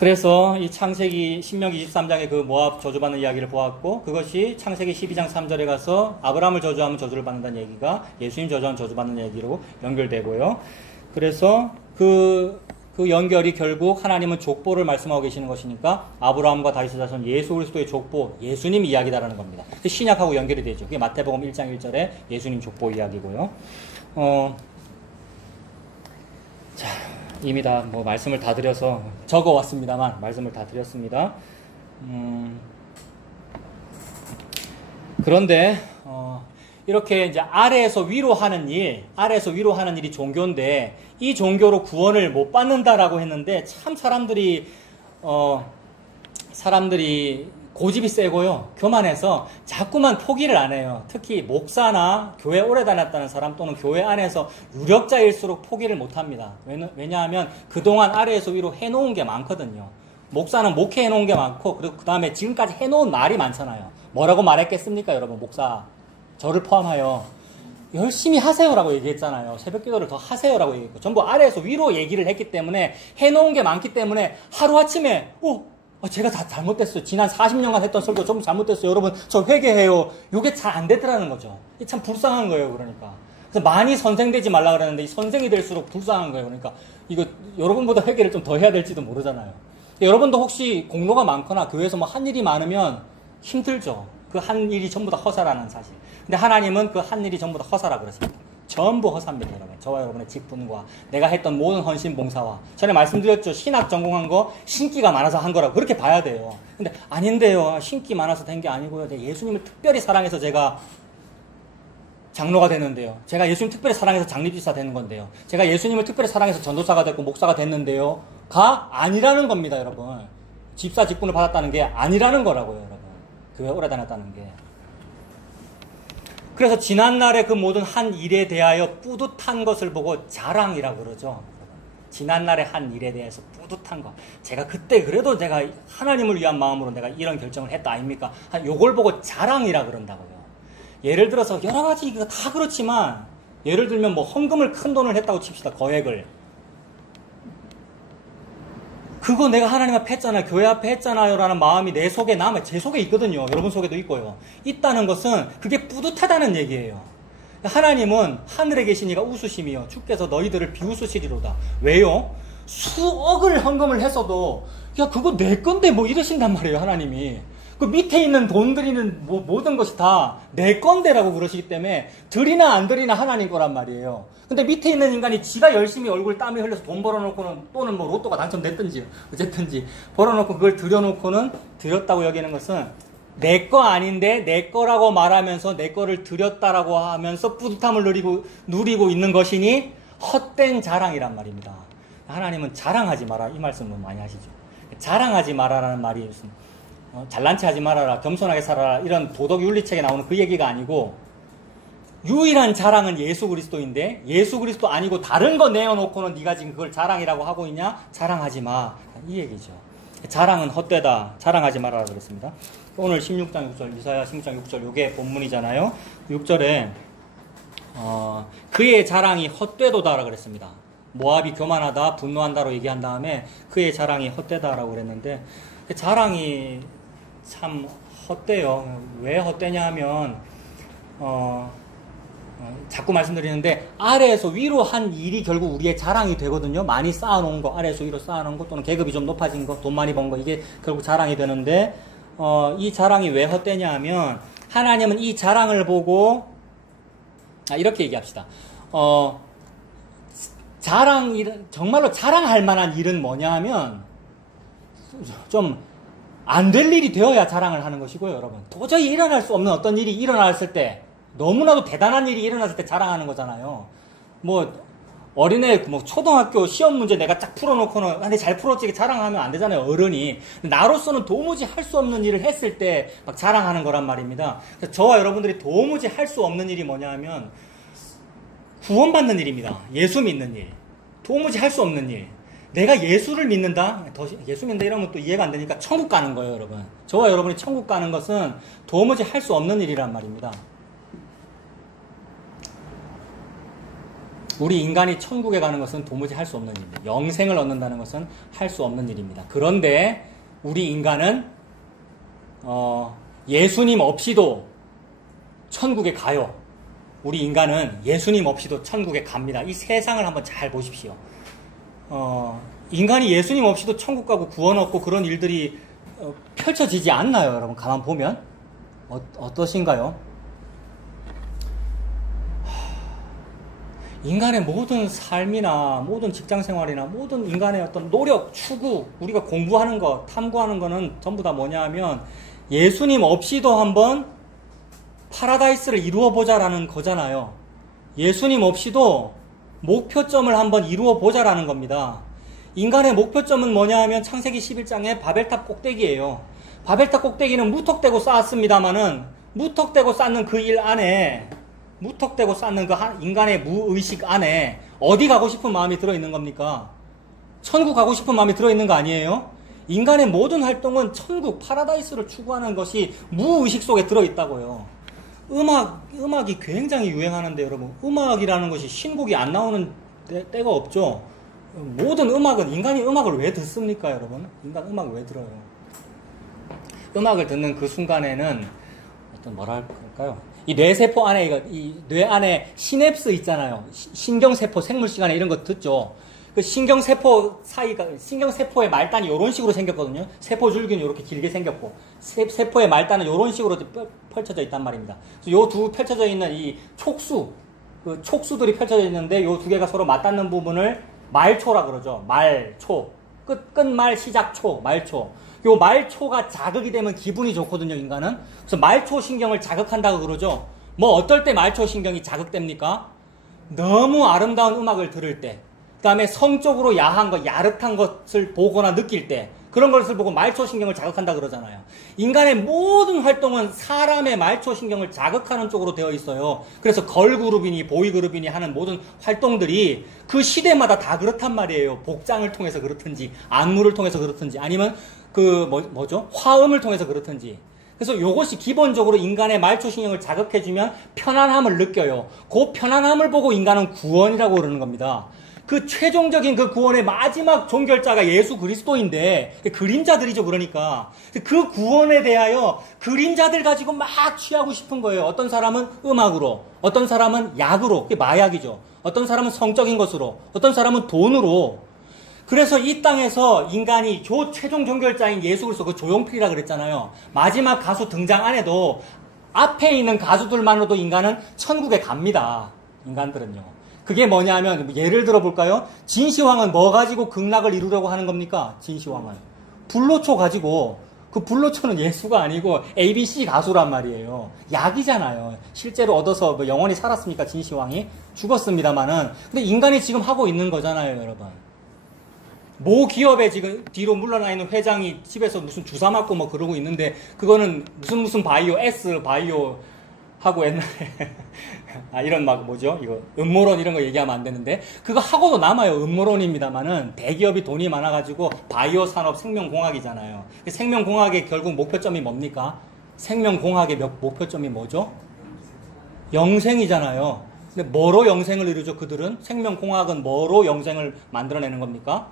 그래서 이 창세기 신명기 23장의 그 모압 저주받는 이야기를 보았고 그것이 창세기 12장 3절에 가서 아브라함을 저주하면 저주를 받는다는 얘기가 예수님 저주하면 저주받는 얘기로 연결되고요. 그래서 그 연결이 결국 하나님은 족보를 말씀하고 계시는 것이니까 아브라함과 다윗의 자손 예수 그리스도의 족보, 예수님 이야기다라는 겁니다. 신약하고 연결이 되죠. 그게 마태복음 1장 1절에 예수님 족보 이야기고요. 자, 이미 다 말씀을 다 드려서 적어왔습니다만 말씀을 다 드렸습니다. 그런데 이렇게 이제 아래에서 위로하는 일이 종교인데 이 종교로 구원을 못 받는다라고 했는데 참 사람들이 고집이 세고요. 교만해서 자꾸만 포기를 안 해요. 특히 목사나 교회 오래 다녔다는 사람 또는 교회 안에서 유력자일수록 포기를 못 합니다. 왜냐하면 그동안 아래에서 위로 해놓은 게 많거든요. 목사는 목회해놓은 게 많고 그리고 그 다음에 지금까지 해놓은 말이 많잖아요. 뭐라고 말했겠습니까 여러분? 목사 저를 포함하여 열심히 하세요라고 얘기했잖아요. 새벽기도를 더 하세요라고 얘기했고 전부 아래에서 위로 얘기를 했기 때문에 해놓은 게 많기 때문에 하루아침에 제가 다 잘못됐어요. 지난 40년간 했던 설교 전부 잘못됐어요. 여러분 저 회개해요. 이게 잘 안 되더라는 거죠. 참 불쌍한 거예요. 그러니까 그래서 많이 선생되지 말라 그러는데 이 선생이 될수록 불쌍한 거예요. 그러니까 이거 여러분보다 회개를 좀 더 해야 될지도 모르잖아요. 여러분도 혹시 공로가 많거나 교회에서 뭐 한 일이 많으면 힘들죠. 그 한 일이 전부 다 허사라는 사실. 근데 하나님은 그 한 일이 전부 다 허사라 그랬습니다. 전부 허사입니다, 여러분. 저와 여러분의 직분과 내가 했던 모든 헌신 봉사와 전에 말씀드렸죠. 신학 전공한 거 신기가 많아서 한 거라고 그렇게 봐야 돼요. 근데 아닌데요. 신기 많아서 된 게 아니고요. 예수님을 특별히 사랑해서 제가 장로가 되는데요. 제가 예수님 특별히 사랑해서 장립지사 되는 건데요. 제가 예수님을 특별히 사랑해서 전도사가 됐고 목사가 됐는데요. 가 아니라는 겁니다, 여러분. 집사 직분을 받았다는 게 아니라는 거라고요, 여러분. 교회 오래 다녔다는 게. 그래서 지난날의 그 모든 한 일에 대하여 뿌듯한 것을 보고 자랑이라고 그러죠. 지난날의 한 일에 대해서 뿌듯한 거. 제가 그때 그래도 내가 하나님을 위한 마음으로 내가 이런 결정을 했다 아닙니까? 요걸 보고 자랑이라고 그런다고요. 예를 들어서 여러 가지 이거 다 그렇지만 예를 들면 뭐 헌금을 큰 돈을 했다고 칩시다. 거액을. 그거 내가 하나님 앞에 했잖아요. 교회 앞에 했잖아요. 라는 마음이 내 속에 남아요. 제 속에 있거든요. 여러분 속에도 있고요. 있다는 것은 그게 뿌듯하다는 얘기예요. 하나님은 하늘에 계시니가 웃으심이요. 주께서 너희들을 비웃으시리로다. 왜요? 수억을 헌금을 했어도 야 그거 내 건데 뭐 이러신단 말이에요. 하나님이. 그 밑에 있는 돈 드리는 모든 것이 다 내 건데라고 그러시기 때문에 드리나 안 드리나 하나님 거란 말이에요. 근데 밑에 있는 인간이 지가 열심히 얼굴 땀이 흘려서 돈 벌어놓고는 또는 뭐 로또가 당첨됐든지 어쨌든지 벌어놓고 그걸 드려놓고는 드렸다고 여기는 것은 내 거 아닌데 내 거라고 말하면서 내 거를 드렸다라고 하면서 뿌듯함을 누리고 있는 것이니 헛된 자랑이란 말입니다. 하나님은 자랑하지 마라 이 말씀을 많이 하시죠. 자랑하지 마라라는 말이 무슨 잘난 체 하지 말아라, 겸손하게 살아라 이런 도덕 윤리책에 나오는 그 얘기가 아니고 유일한 자랑은 예수 그리스도인데 예수 그리스도 아니고 다른 거 내어놓고는 네가 지금 그걸 자랑이라고 하고 있냐? 자랑하지 마. 이 얘기죠. 자랑은 헛되다. 자랑하지 말아라 그랬습니다. 오늘 16장 6절 이사야 16장 6절 요게 본문이잖아요. 6절에 그의 자랑이 헛되도다라고 그랬습니다. 모압이 교만하다, 분노한다로 얘기한 다음에 그의 자랑이 헛되다라고 그랬는데 자랑이 참 헛되요. 왜 헛되냐 하면 자꾸 말씀드리는데 아래에서 위로 한 일이 결국 우리의 자랑이 되거든요. 많이 쌓아놓은 거, 아래에서 위로 쌓아놓은 거 또는 계급이 좀 높아진 거, 돈 많이 번 거 이게 결국 자랑이 되는데 이 자랑이 왜 헛되냐 하면 하나님은 이 자랑을 보고 이렇게 얘기합시다. 정말로 자랑할 만한 일은 뭐냐 하면 좀 안 될 일이 되어야 자랑을 하는 것이고요, 여러분. 도저히 일어날 수 없는 어떤 일이 일어났을 때, 너무나도 대단한 일이 일어났을 때 자랑하는 거잖아요. 뭐, 어린애, 뭐, 초등학교 시험 문제 내가 쫙 풀어놓고는, 근데 잘 풀었지, 자랑하면 안 되잖아요, 어른이. 나로서는 도무지 할 수 없는 일을 했을 때 막 자랑하는 거란 말입니다. 그래서 저와 여러분들이 도무지 할 수 없는 일이 뭐냐 하면, 구원받는 일입니다. 예수 믿는 일. 도무지 할 수 없는 일. 내가 예수를 믿는다? 예수 믿는다 이러면 또 이해가 안 되니까 천국 가는 거예요, 여러분. 저와 여러분이 천국 가는 것은 도무지 할 수 없는 일이란 말입니다. 우리 인간이 천국에 가는 것은 도무지 할 수 없는 일입니다. 영생을 얻는다는 것은 할 수 없는 일입니다. 그런데 우리 인간은 예수님 없이도 천국에 가요. 우리 인간은 예수님 없이도 천국에 갑니다. 이 세상을 한번 잘 보십시오. 인간이 예수님 없이도 천국 가고 구원 얻고 그런 일들이 펼쳐지지 않나요, 여러분? 가만 보면 어떠신가요? 인간의 모든 삶이나 모든 직장 생활이나 모든 인간의 어떤 노력, 추구, 우리가 공부하는 거, 탐구하는 거는 전부 다 뭐냐 하면 예수님 없이도 한번 파라다이스를 이루어 보자라는 거잖아요. 예수님 없이도 목표점을 한번 이루어 보자라는 겁니다. 인간의 목표점은 뭐냐 하면 창세기 11장의 바벨탑 꼭대기예요. 바벨탑 꼭대기는 무턱대고 쌓았습니다만은 무턱대고 쌓는 그 일 안에 무턱대고 쌓는 그 인간의 무의식 안에 어디 가고 싶은 마음이 들어있는 겁니까? 천국 가고 싶은 마음이 들어있는 거 아니에요? 인간의 모든 활동은 천국, 파라다이스를 추구하는 것이 무의식 속에 들어있다고요. 음악이 굉장히 유행하는데 여러분, 음악이라는 것이 신곡이 안 나오는 때가 없죠. 모든 음악은, 인간이 음악을 왜 듣습니까, 여러분? 인간 음악을 왜 들어요? 음악을 듣는 그 순간에는 어떤 뭐랄까요? 이 뇌세포 안에, 이 뇌 안에 시냅스 있잖아요. 신경세포, 생물시간에 이런 거 듣죠. 그 신경세포 사이가, 신경세포의 말단이 이런 식으로 생겼거든요. 세포줄기는 이렇게 길게 생겼고, 세포의 말단은 이런 식으로 펼쳐져 있단 말입니다. 그래서 요 두 펼쳐져 있는 이 촉수, 그 촉수들이 펼쳐져 있는데 요 두 개가 서로 맞닿는 부분을 말초라 그러죠. 말초. 끝말 시작초, 말초. 요 말초가 자극이 되면 기분이 좋거든요, 인간은. 그래서 말초 신경을 자극한다고 그러죠. 뭐 어떨 때 말초 신경이 자극됩니까? 너무 아름다운 음악을 들을 때, 그 다음에 성적으로 야한 것, 야릇한 것을 보거나 느낄 때, 그런 것을 보고 말초신경을 자극한다 그러잖아요. 인간의 모든 활동은 사람의 말초신경을 자극하는 쪽으로 되어 있어요. 그래서 걸그룹이니 보이그룹이니 하는 모든 활동들이 그 시대마다 다 그렇단 말이에요. 복장을 통해서 그렇든지, 안무를 통해서 그렇든지, 아니면 화음을 통해서 그렇든지. 그래서 이것이 기본적으로 인간의 말초신경을 자극해주면 편안함을 느껴요. 그 편안함을 보고 인간은 구원이라고 그러는 겁니다. 그 최종적인 그 구원의 마지막 종결자가 예수 그리스도인데, 그림자들이죠, 그러니까. 그 구원에 대하여 그림자들 가지고 막 취하고 싶은 거예요. 어떤 사람은 음악으로, 어떤 사람은 약으로, 그게 마약이죠. 어떤 사람은 성적인 것으로, 어떤 사람은 돈으로. 그래서 이 땅에서 인간이 최종 종결자인 예수 그리스도, 그 조용필이라 그랬잖아요. 마지막 가수 등장 안 해도 앞에 있는 가수들만으로도 인간은 천국에 갑니다. 인간들은요. 그게 뭐냐면, 예를 들어 볼까요? 진시황은 뭐 가지고 극락을 이루려고 하는 겁니까? 진시황은 불로초 가지고, 그 불로초는 예수가 아니고 ABC 가수란 말이에요. 약이잖아요. 실제로 얻어서 뭐 영원히 살았습니까? 진시황이 죽었습니다만은. 근데 인간이 지금 하고 있는 거잖아요, 여러분. 모 기업에 지금 뒤로 물러나 있는 회장이 집에서 무슨 주사 맞고 뭐 그러고 있는데, 그거는 무슨 바이오, S 바이오 하고 옛날에 이런 이거 음모론 이런 거 얘기하면 안 되는데, 그거 하고도 남아요. 음모론입니다만은 대기업이 돈이 많아가지고 바이오 산업 생명공학이잖아요. 생명공학의 결국 목표점이 뭡니까? 생명공학의 목표점이 뭐죠? 영생이잖아요. 근데 뭐로 영생을 이루죠? 그들은 생명공학은 뭐로 영생을 만들어내는 겁니까?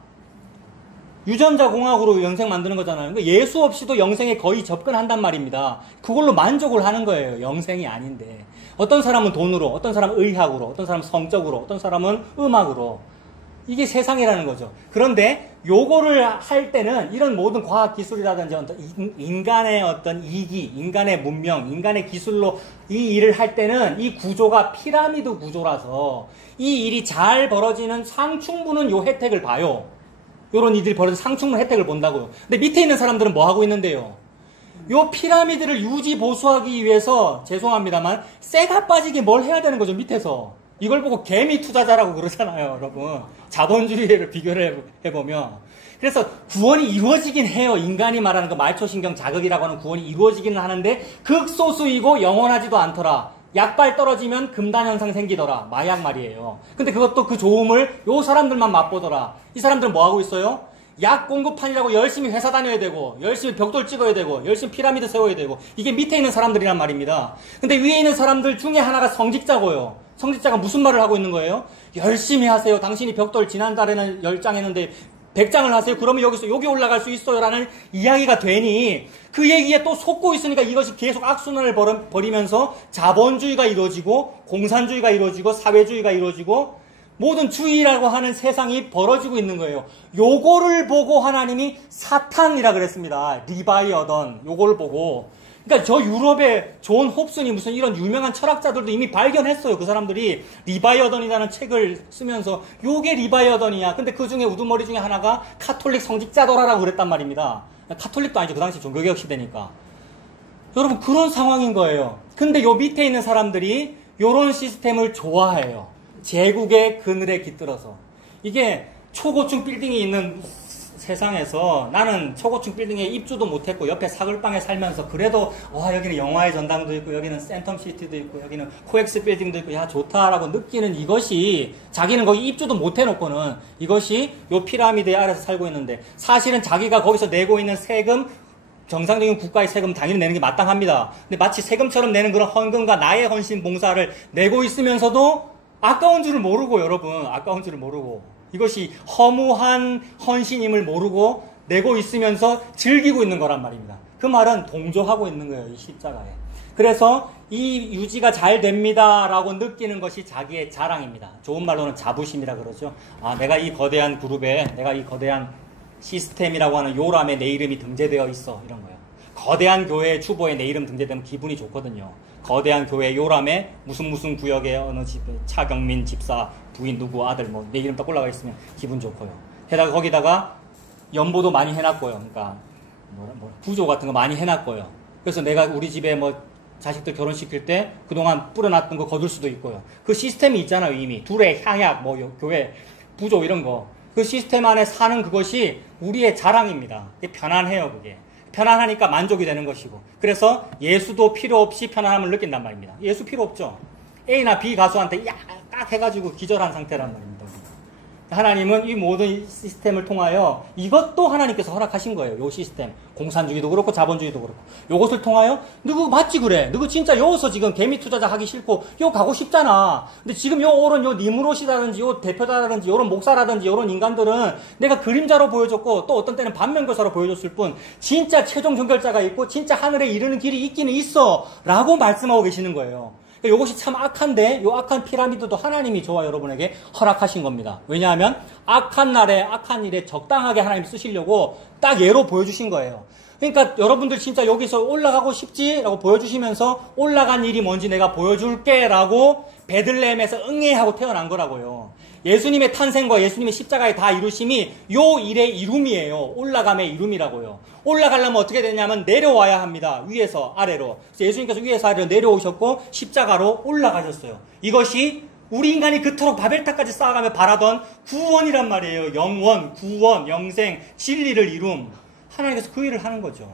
유전자 공학으로 영생 만드는 거잖아요. 그러니까 예수 없이도 영생에 거의 접근한단 말입니다. 그걸로 만족을 하는 거예요. 영생이 아닌데. 어떤 사람은 돈으로, 어떤 사람은 의학으로, 어떤 사람은 성적으로, 어떤 사람은 음악으로. 이게 세상이라는 거죠. 그런데 요거를 할 때는 이런 모든 과학 기술이라든지 인간의 어떤 이기, 인간의 문명, 인간의 기술로 이 일을 할 때는 이 구조가 피라미드 구조라서 이 일이 잘 벌어지는 상층부는 요 혜택을 봐요. 요런 일들이 벌어져 상충 혜택을 본다고요. 근데 밑에 있는 사람들은 뭐 하고 있는데요? 요 피라미드를 유지 보수하기 위해서, 죄송합니다만, 쇠가 빠지게 뭘 해야 되는 거죠, 밑에서. 이걸 보고 개미 투자자라고 그러잖아요, 여러분. 자본주의를 비교를 해보면. 그래서 구원이 이루어지긴 해요. 인간이 말하는 그 말초신경 자극이라고 하는 구원이 이루어지기는 하는데, 극소수이고 영원하지도 않더라. 약발 떨어지면 금단 현상 생기더라. 마약 말이에요. 근데 그것도 그 좋음을 요 사람들만 맛보더라. 이 사람들은 뭐 하고 있어요? 약 공급판이라고 열심히 회사 다녀야 되고, 열심히 벽돌 찍어야 되고, 열심히 피라미드 세워야 되고, 이게 밑에 있는 사람들이란 말입니다. 근데 위에 있는 사람들 중에 하나가 성직자고요. 성직자가 무슨 말을 하고 있는 거예요? 열심히 하세요. 당신이 벽돌 지난달에는 10장 했는데 100장을 하세요. 그러면 여기 올라갈 수 있어요. 라는 이야기가 되니, 그 얘기에 또 속고 있으니까 이것이 계속 악순환을 벌이면서 자본주의가 이루어지고, 공산주의가 이루어지고, 사회주의가 이루어지고, 모든 주의라고 하는 세상이 벌어지고 있는 거예요. 요거를 보고 하나님이 사탄이라 그랬습니다. 리바이어던. 요거를 보고. 그러니까 저 유럽의 존 홉슨이 무슨 이런 유명한 철학자들도 이미 발견했어요. 그 사람들이 리바이어던이라는 책을 쓰면서 요게 리바이어던이야. 근데 그 중에 우두머리 중에 하나가 카톨릭 성직자더라라고 그랬단 말입니다. 카톨릭도 아니죠. 그 당시 종교개혁 시대니까. 여러분, 그런 상황인 거예요. 근데 요 밑에 있는 사람들이 요런 시스템을 좋아해요. 제국의 그늘에 깃들어서. 이게 초고층 빌딩이 있는 세상에서 나는 초고층 빌딩에 입주도 못했고 옆에 사글방에 살면서 그래도 여기는 영화의 전당도 있고 여기는 센텀시티도 있고 여기는 코엑스 빌딩도 있고 야 좋다라고 느끼는 이것이, 자기는 거기 입주도 못해놓고는 이것이 요 피라미드 아래서 살고 있는데, 사실은 자기가 거기서 내고 있는 세금, 정상적인 국가의 세금 당연히 내는 게 마땅합니다. 근데 마치 세금처럼 내는 그런 헌금과 나의 헌신 봉사를 내고 있으면서도 아까운 줄을 모르고, 여러분, 아까운 줄을 모르고, 이것이 허무한 헌신임을 모르고 내고 있으면서 즐기고 있는 거란 말입니다. 그 말은 동조하고 있는 거예요, 이 십자가에. 그래서 이 유지가 잘 됩니다라고 느끼는 것이 자기의 자랑입니다. 좋은 말로는 자부심이라 그러죠. 아, 내가 이 거대한 그룹에, 내가 이 거대한 시스템이라고 하는 요람에 내 이름이 등재되어 있어. 이런 거예요. 거대한 교회 주보에 내 이름 등재되면 기분이 좋거든요. 거대한 교회 요람에 무슨 구역에 어느 집에 차경민 집사 부인 누구 아들 뭐 내 이름 딱 올라가 있으면 기분 좋고요. 게다가 거기다가 연보도 많이 해놨고요. 그러니까 부조 같은 거 많이 해놨고요. 그래서 내가 우리 집에 뭐 자식들 결혼시킬 때 그동안 뿌려놨던 거 거둘 수도 있고요. 그 시스템이 있잖아요. 이미 둘의 향약 뭐 교회 부조 이런 거 그 시스템 안에 사는 그것이 우리의 자랑입니다. 편안해요. 그게 편안하니까 만족이 되는 것이고, 그래서 예수도 필요 없이 편안함을 느낀단 말입니다. 예수 필요 없죠. A나 B 가수한테 깍 해가지고 기절한 상태란 말입니다. 하나님은 이 모든 시스템을 통하여 이것도 하나님께서 허락하신 거예요. 요 시스템. 공산주의도 그렇고 자본주의도 그렇고. 요것을 통하여 너그 맞지 그래. 너그 진짜 여기서 지금 개미 투자자 하기 싫고 요 가고 싶잖아. 근데 지금 요 오른 요 니무롯이라든지 요 대표자라든지 요런 목사라든지 요런 인간들은 내가 그림자로 보여줬고 또 어떤 때는 반면교사로 보여줬을 뿐 진짜 최종 종결자가 있고 진짜 하늘에 이르는 길이 있기는 있어. 라고 말씀하고 계시는 거예요. 이것이 참 악한데 이 악한 피라미드도 하나님이 저와 여러분에게 허락하신 겁니다. 왜냐하면 악한 날에 악한 일에 적당하게 하나님 쓰시려고 딱 예로 보여주신 거예요. 그러니까 여러분들 진짜 여기서 올라가고 싶지? 라고 보여주시면서 올라간 일이 뭔지 내가 보여줄게 라고 베들레헴에서 응애하고 태어난 거라고요. 예수님의 탄생과 예수님의 십자가의 다 이루심이 요 일의 이룸이에요. 올라감의 이룸이라고요. 올라가려면 어떻게 되냐면 내려와야 합니다. 위에서 아래로. 그래서 예수님께서 위에서 아래로 내려오셨고 십자가로 올라가셨어요. 이것이 우리 인간이 그토록 바벨탑까지 쌓아가며 바라던 구원이란 말이에요. 영원, 구원, 영생, 진리를 이룸. 하나님께서 그 일을 하는 거죠.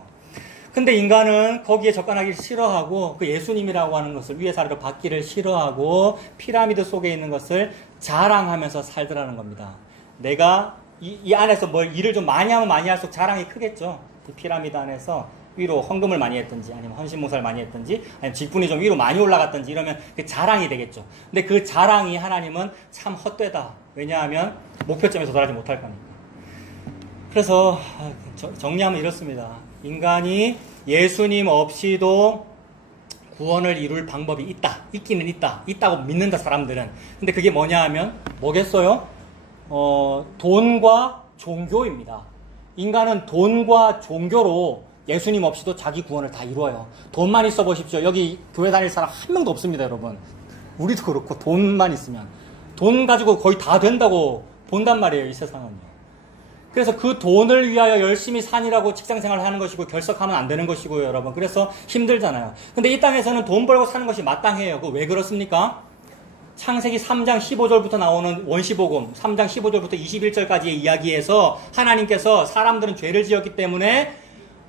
근데 인간은 거기에 접근하기를 싫어하고 그 예수님이라고 하는 것을 위에서 아래로 받기를 싫어하고 피라미드 속에 있는 것을 자랑하면서 살더라는 겁니다. 내가 이 안에서 뭘 일을 좀 많이 하면 많이 할수록 자랑이 크겠죠. 이 피라미드 안에서 위로 헌금을 많이 했든지 아니면 헌신봉사를 많이 했든지 아니면 직분이 좀 위로 많이 올라갔든지 이러면 그 자랑이 되겠죠. 근데 그 자랑이 하나님은 참 헛되다. 왜냐하면 목표점에 도달하지 못할 거니까. 그래서 정리하면 이렇습니다. 인간이 예수님 없이도 구원을 이룰 방법이 있다. 있기는 있다. 있다고 믿는다, 사람들은. 근데 그게 뭐냐 하면 뭐겠어요? 돈과 종교입니다. 인간은 돈과 종교로 예수님 없이도 자기 구원을 다 이루어요. 돈만 있어 보십시오. 여기 교회 다닐 사람 한 명도 없습니다, 여러분. 우리도 그렇고 돈만 있으면. 돈 가지고 거의 다 된다고 본단 말이에요, 이 세상은요. 그래서 그 돈을 위하여 열심히 산이라고 직장생활을 하는 것이고 결석하면 안 되는 것이고요, 여러분. 그래서 힘들잖아요. 근데 이 땅에서는 돈 벌고 사는 것이 마땅해요. 그거 왜 그렇습니까? 창세기 3장 15절부터 나오는 원시복음 3장 15절부터 21절까지의 이야기에서 하나님께서 사람들은 죄를 지었기 때문에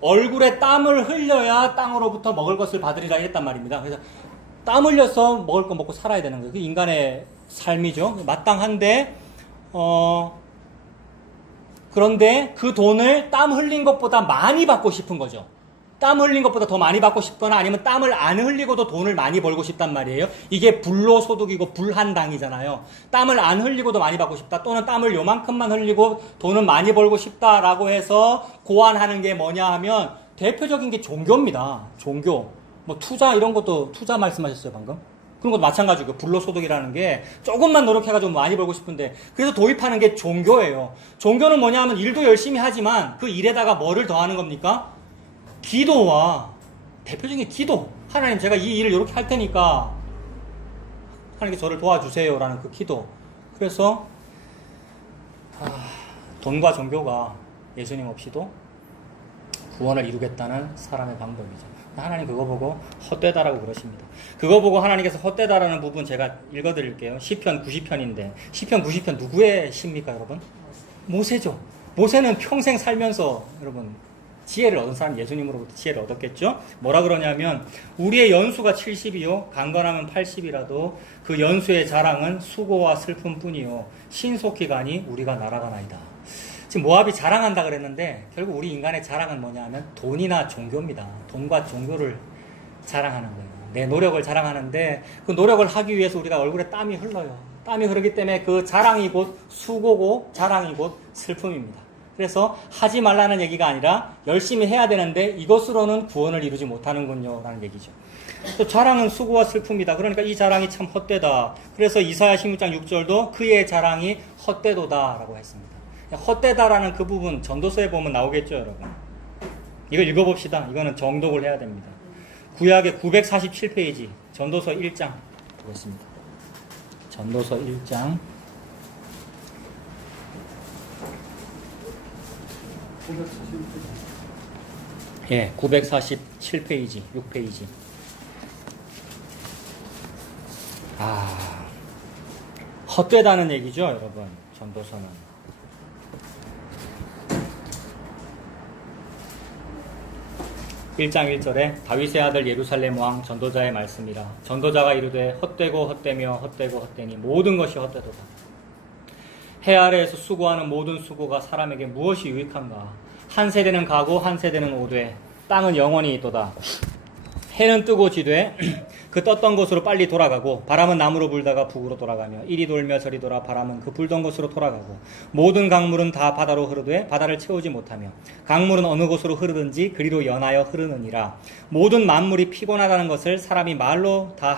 얼굴에 땀을 흘려야 땅으로부터 먹을 것을 받으리라 했단 말입니다. 그래서 땀 흘려서 먹을 거 먹고 살아야 되는 거예요. 그게 인간의 삶이죠. 마땅한데 그런데 그 돈을 땀 흘린 것보다 많이 받고 싶은 거죠. 땀 흘린 것보다 더 많이 받고 싶거나 아니면 땀을 안 흘리고도 돈을 많이 벌고 싶단 말이에요. 이게 불로소득이고 불한당이잖아요. 땀을 안 흘리고도 많이 받고 싶다. 또는 땀을 요만큼만 흘리고 돈은 많이 벌고 싶다라고 해서 고안하는 게 뭐냐 하면 대표적인 게 종교입니다. 종교. 뭐 투자 이런 것도 투자 말씀하셨어요, 방금? 그런 것도 마찬가지고 불로소득이라는 게 조금만 노력해가지고 많이 벌고 싶은데 그래서 도입하는 게 종교예요. 종교는 뭐냐 하면 일도 열심히 하지만 그 일에다가 뭐를 더하는 겁니까? 기도와 대표적인 기도. 하나님 제가 이 일을 이렇게 할 테니까 하나님께 저를 도와주세요 라는 그 기도. 그래서 돈과 종교가 예수님 없이도 구원을 이루겠다는 사람의 방법이죠. 하나님 그거 보고 헛되다라고 그러십니다. 그거 보고 하나님께서 헛되다라는 부분 제가 읽어드릴게요. 시편 90편인데 시편 90편 누구의 시입니까, 여러분? 모세죠. 모세는 평생 살면서 여러분 지혜를 얻은 사람, 예수님으로부터 지혜를 얻었겠죠? 뭐라 그러냐면 우리의 연수가 70이요 강건하면 80이라도 그 연수의 자랑은 수고와 슬픔뿐이요 신속히 가니 우리가 날아가나이다. 지금 모압이 자랑한다 그랬는데 결국 우리 인간의 자랑은 뭐냐 하면 돈이나 종교입니다. 돈과 종교를 자랑하는 거예요. 내 노력을 자랑하는데 그 노력을 하기 위해서 우리가 얼굴에 땀이 흘러요. 땀이 흐르기 때문에 그 자랑이 곧 수고고 자랑이 곧 슬픔입니다. 그래서 하지 말라는 얘기가 아니라 열심히 해야 되는데 이것으로는 구원을 이루지 못하는군요 라는 얘기죠. 또 자랑은 수고와 슬픔이다. 그러니까 이 자랑이 참 헛되다. 그래서 이사야 16장 6절도 그의 자랑이 헛되도다라고 했습니다. 헛되다라는 그 부분 전도서에 보면 나오겠죠, 여러분. 이거 읽어봅시다. 이거는 정독을 해야 됩니다. 구약의 947페이지 전도서 1장 보겠습니다. 전도서 1장 947페이지 6페이지. 헛되다는 얘기죠, 여러분. 전도서는. (1장 1절에) 다윗의 아들 예루살렘 왕 전도자의 말씀이라. 전도자가 이르되 헛되고 헛되며 헛되고 헛되니 모든 것이 헛되도다. 해 아래에서 수고하는 모든 수고가 사람에게 무엇이 유익한가. 한 세대는 가고 한 세대는 오되 땅은 영원히 있도다. 해는 뜨고 지되 그 떴던 곳으로 빨리 돌아가고 바람은 남으로 불다가 북으로 돌아가며 이리 돌며 저리 돌아 바람은 그 불던 곳으로 돌아가고 모든 강물은 다 바다로 흐르되 바다를 채우지 못하며 강물은 어느 곳으로 흐르든지 그리로 연하여 흐르느니라. 모든 만물이 피곤하다는 것을 사람이 말로 다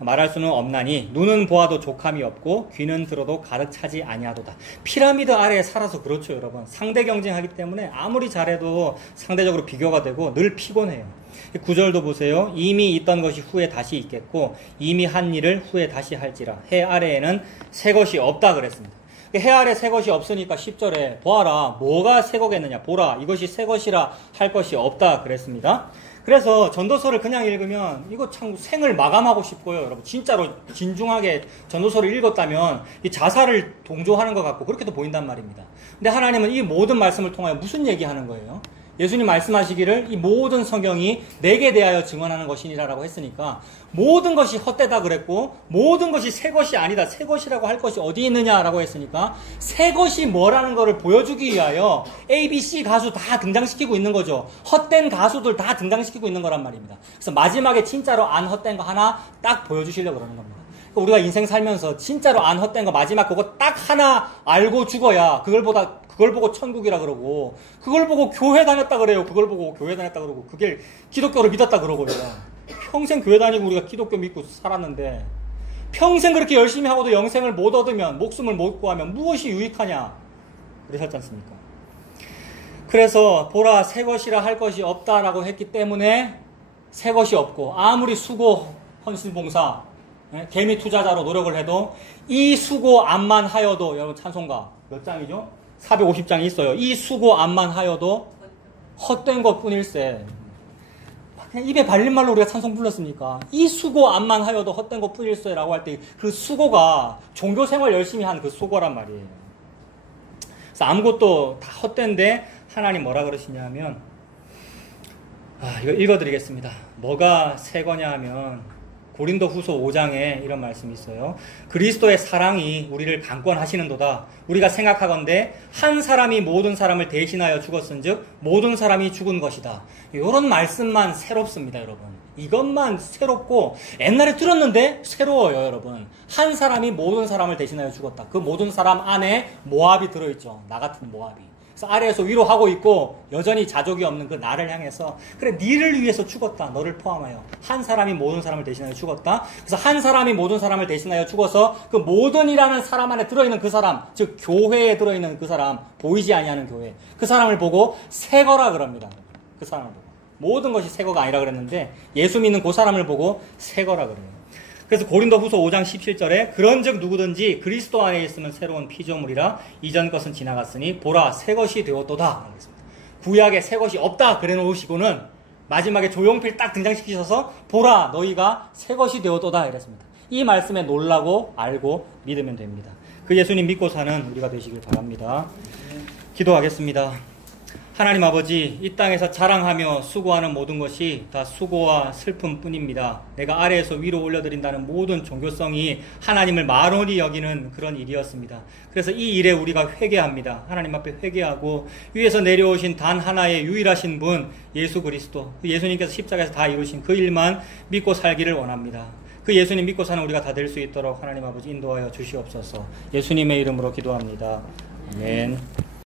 말할 수는 없나니 눈은 보아도 족함이 없고 귀는 들어도 가득 차지 아니하도다. 피라미드 아래에 살아서 그렇죠, 여러분. 상대 경쟁하기 때문에 아무리 잘해도 상대적으로 비교가 되고 늘 피곤해요. 9절도 보세요. 이미 있던 것이 후에 다시 있겠고 이미 한 일을 후에 다시 할지라. 해 아래에는 새 것이 없다 그랬습니다. 해 아래 새 것이 없으니까 10절에 보아라, 뭐가 새 거겠느냐, 보라, 이것이 새 것이라 할 것이 없다 그랬습니다. 그래서 전도서를 그냥 읽으면 이거 참 생을 마감하고 싶고요, 여러분. 진짜로 진중하게 전도서를 읽었다면 이 자살을 동조하는 것 같고 그렇게도 보인단 말입니다. 근데 하나님은 이 모든 말씀을 통하여 무슨 얘기하는 거예요? 예수님 말씀하시기를 이 모든 성경이 내게 대하여 증언하는 것이니라라고 했으니까 모든 것이 헛되다 그랬고 모든 것이 새 것이 아니다. 새 것이라고 할 것이 어디 있느냐라고 했으니까 새 것이 뭐라는 것을 보여주기 위하여 A, B, C 가수 다 등장시키고 있는 거죠. 헛된 가수들 다 등장시키고 있는 거란 말입니다. 그래서 마지막에 진짜로 안 헛된 거 하나 딱 보여주시려고 그러는 겁니다. 우리가 인생 살면서 진짜로 안 헛된 거 마지막 그거 딱 하나 알고 죽어야 그걸 보고 천국이라 그러고, 그걸 보고 교회 다녔다 그래요. 그걸 보고 교회 다녔다 그러고, 그게 기독교를 믿었다 그러고요. 평생 교회 다니고 우리가 기독교 믿고 살았는데, 평생 그렇게 열심히 하고도 영생을 못 얻으면, 목숨을 못 구하면 무엇이 유익하냐? 그러셨지 않습니까? 그래서 보라, 새 것이라 할 것이 없다라고 했기 때문에 새 것이 없고, 아무리 수고, 헌신봉사, 개미 투자자로 노력을 해도 이 수고 암만 하여도, 여러분 찬송가 몇 장이죠? 450장이 있어요. 이 수고 암만 하여도 헛된 것 뿐일세. 그냥 입에 발린 말로 우리가 찬송 불렀습니까? 이 수고 암만 하여도 헛된 것 뿐일세라고 할 때 그 수고가 종교생활 열심히 한 그 수고란 말이에요. 그래서 아무것도 다 헛된데 하나님 뭐라 그러시냐면, 이거 읽어드리겠습니다. 뭐가 새 거냐 하면 고린도 후서 5장에 이런 말씀이 있어요. 그리스도의 사랑이 우리를 강권하시는도다. 우리가 생각하건대 한 사람이 모든 사람을 대신하여 죽었은즉 모든 사람이 죽은 것이다. 이런 말씀만 새롭습니다, 여러분. 이것만 새롭고 옛날에 들었는데 새로워요, 여러분. 한 사람이 모든 사람을 대신하여 죽었다. 그 모든 사람 안에 모압이 들어있죠. 나 같은 모압이. 그래서 아래에서 위로 하고 있고 여전히 자족이 없는 그 나를 향해서 그래, 니를 위해서 죽었다. 너를 포함하여 한 사람이 모든 사람을 대신하여 죽었다. 그래서 한 사람이 모든 사람을 대신하여 죽어서 그 모든이라는 사람 안에 들어있는 그 사람, 즉 교회에 들어있는 그 사람, 보이지 아니하는 교회, 그 사람을 보고 새 거라 그럽니다. 그 사람을 보고 모든 것이 새 거가 아니라 그랬는데 예수 믿는 그 사람을 보고 새 거라 그래요. 그래서 고린도 후서 5장 17절에 그런즉 누구든지 그리스도 안에 있으면 새로운 피조물이라 이전 것은 지나갔으니 보라 새 것이 되었도다. 구약에 새 것이 없다 그래 놓으시고는 마지막에 조용필 딱 등장시키셔서 보라 너희가 새 것이 되었도다 이랬습니다. 이 말씀에 놀라고 알고 믿으면 됩니다. 그 예수님 믿고 사는 우리가 되시길 바랍니다. 기도하겠습니다. 하나님 아버지, 이 땅에서 자랑하며 수고하는 모든 것이 다 수고와 슬픔뿐입니다. 내가 아래에서 위로 올려드린다는 모든 종교성이 하나님을 만원히 여기는 그런 일이었습니다. 그래서 이 일에 우리가 회개합니다. 하나님 앞에 회개하고 위에서 내려오신 단 하나의 유일하신 분 예수 그리스도, 예수님께서 십자가에서 다 이루신 그 일만 믿고 살기를 원합니다. 그 예수님 믿고 사는 우리가 다 될 수 있도록 하나님 아버지 인도하여 주시옵소서. 예수님의 이름으로 기도합니다. 아멘.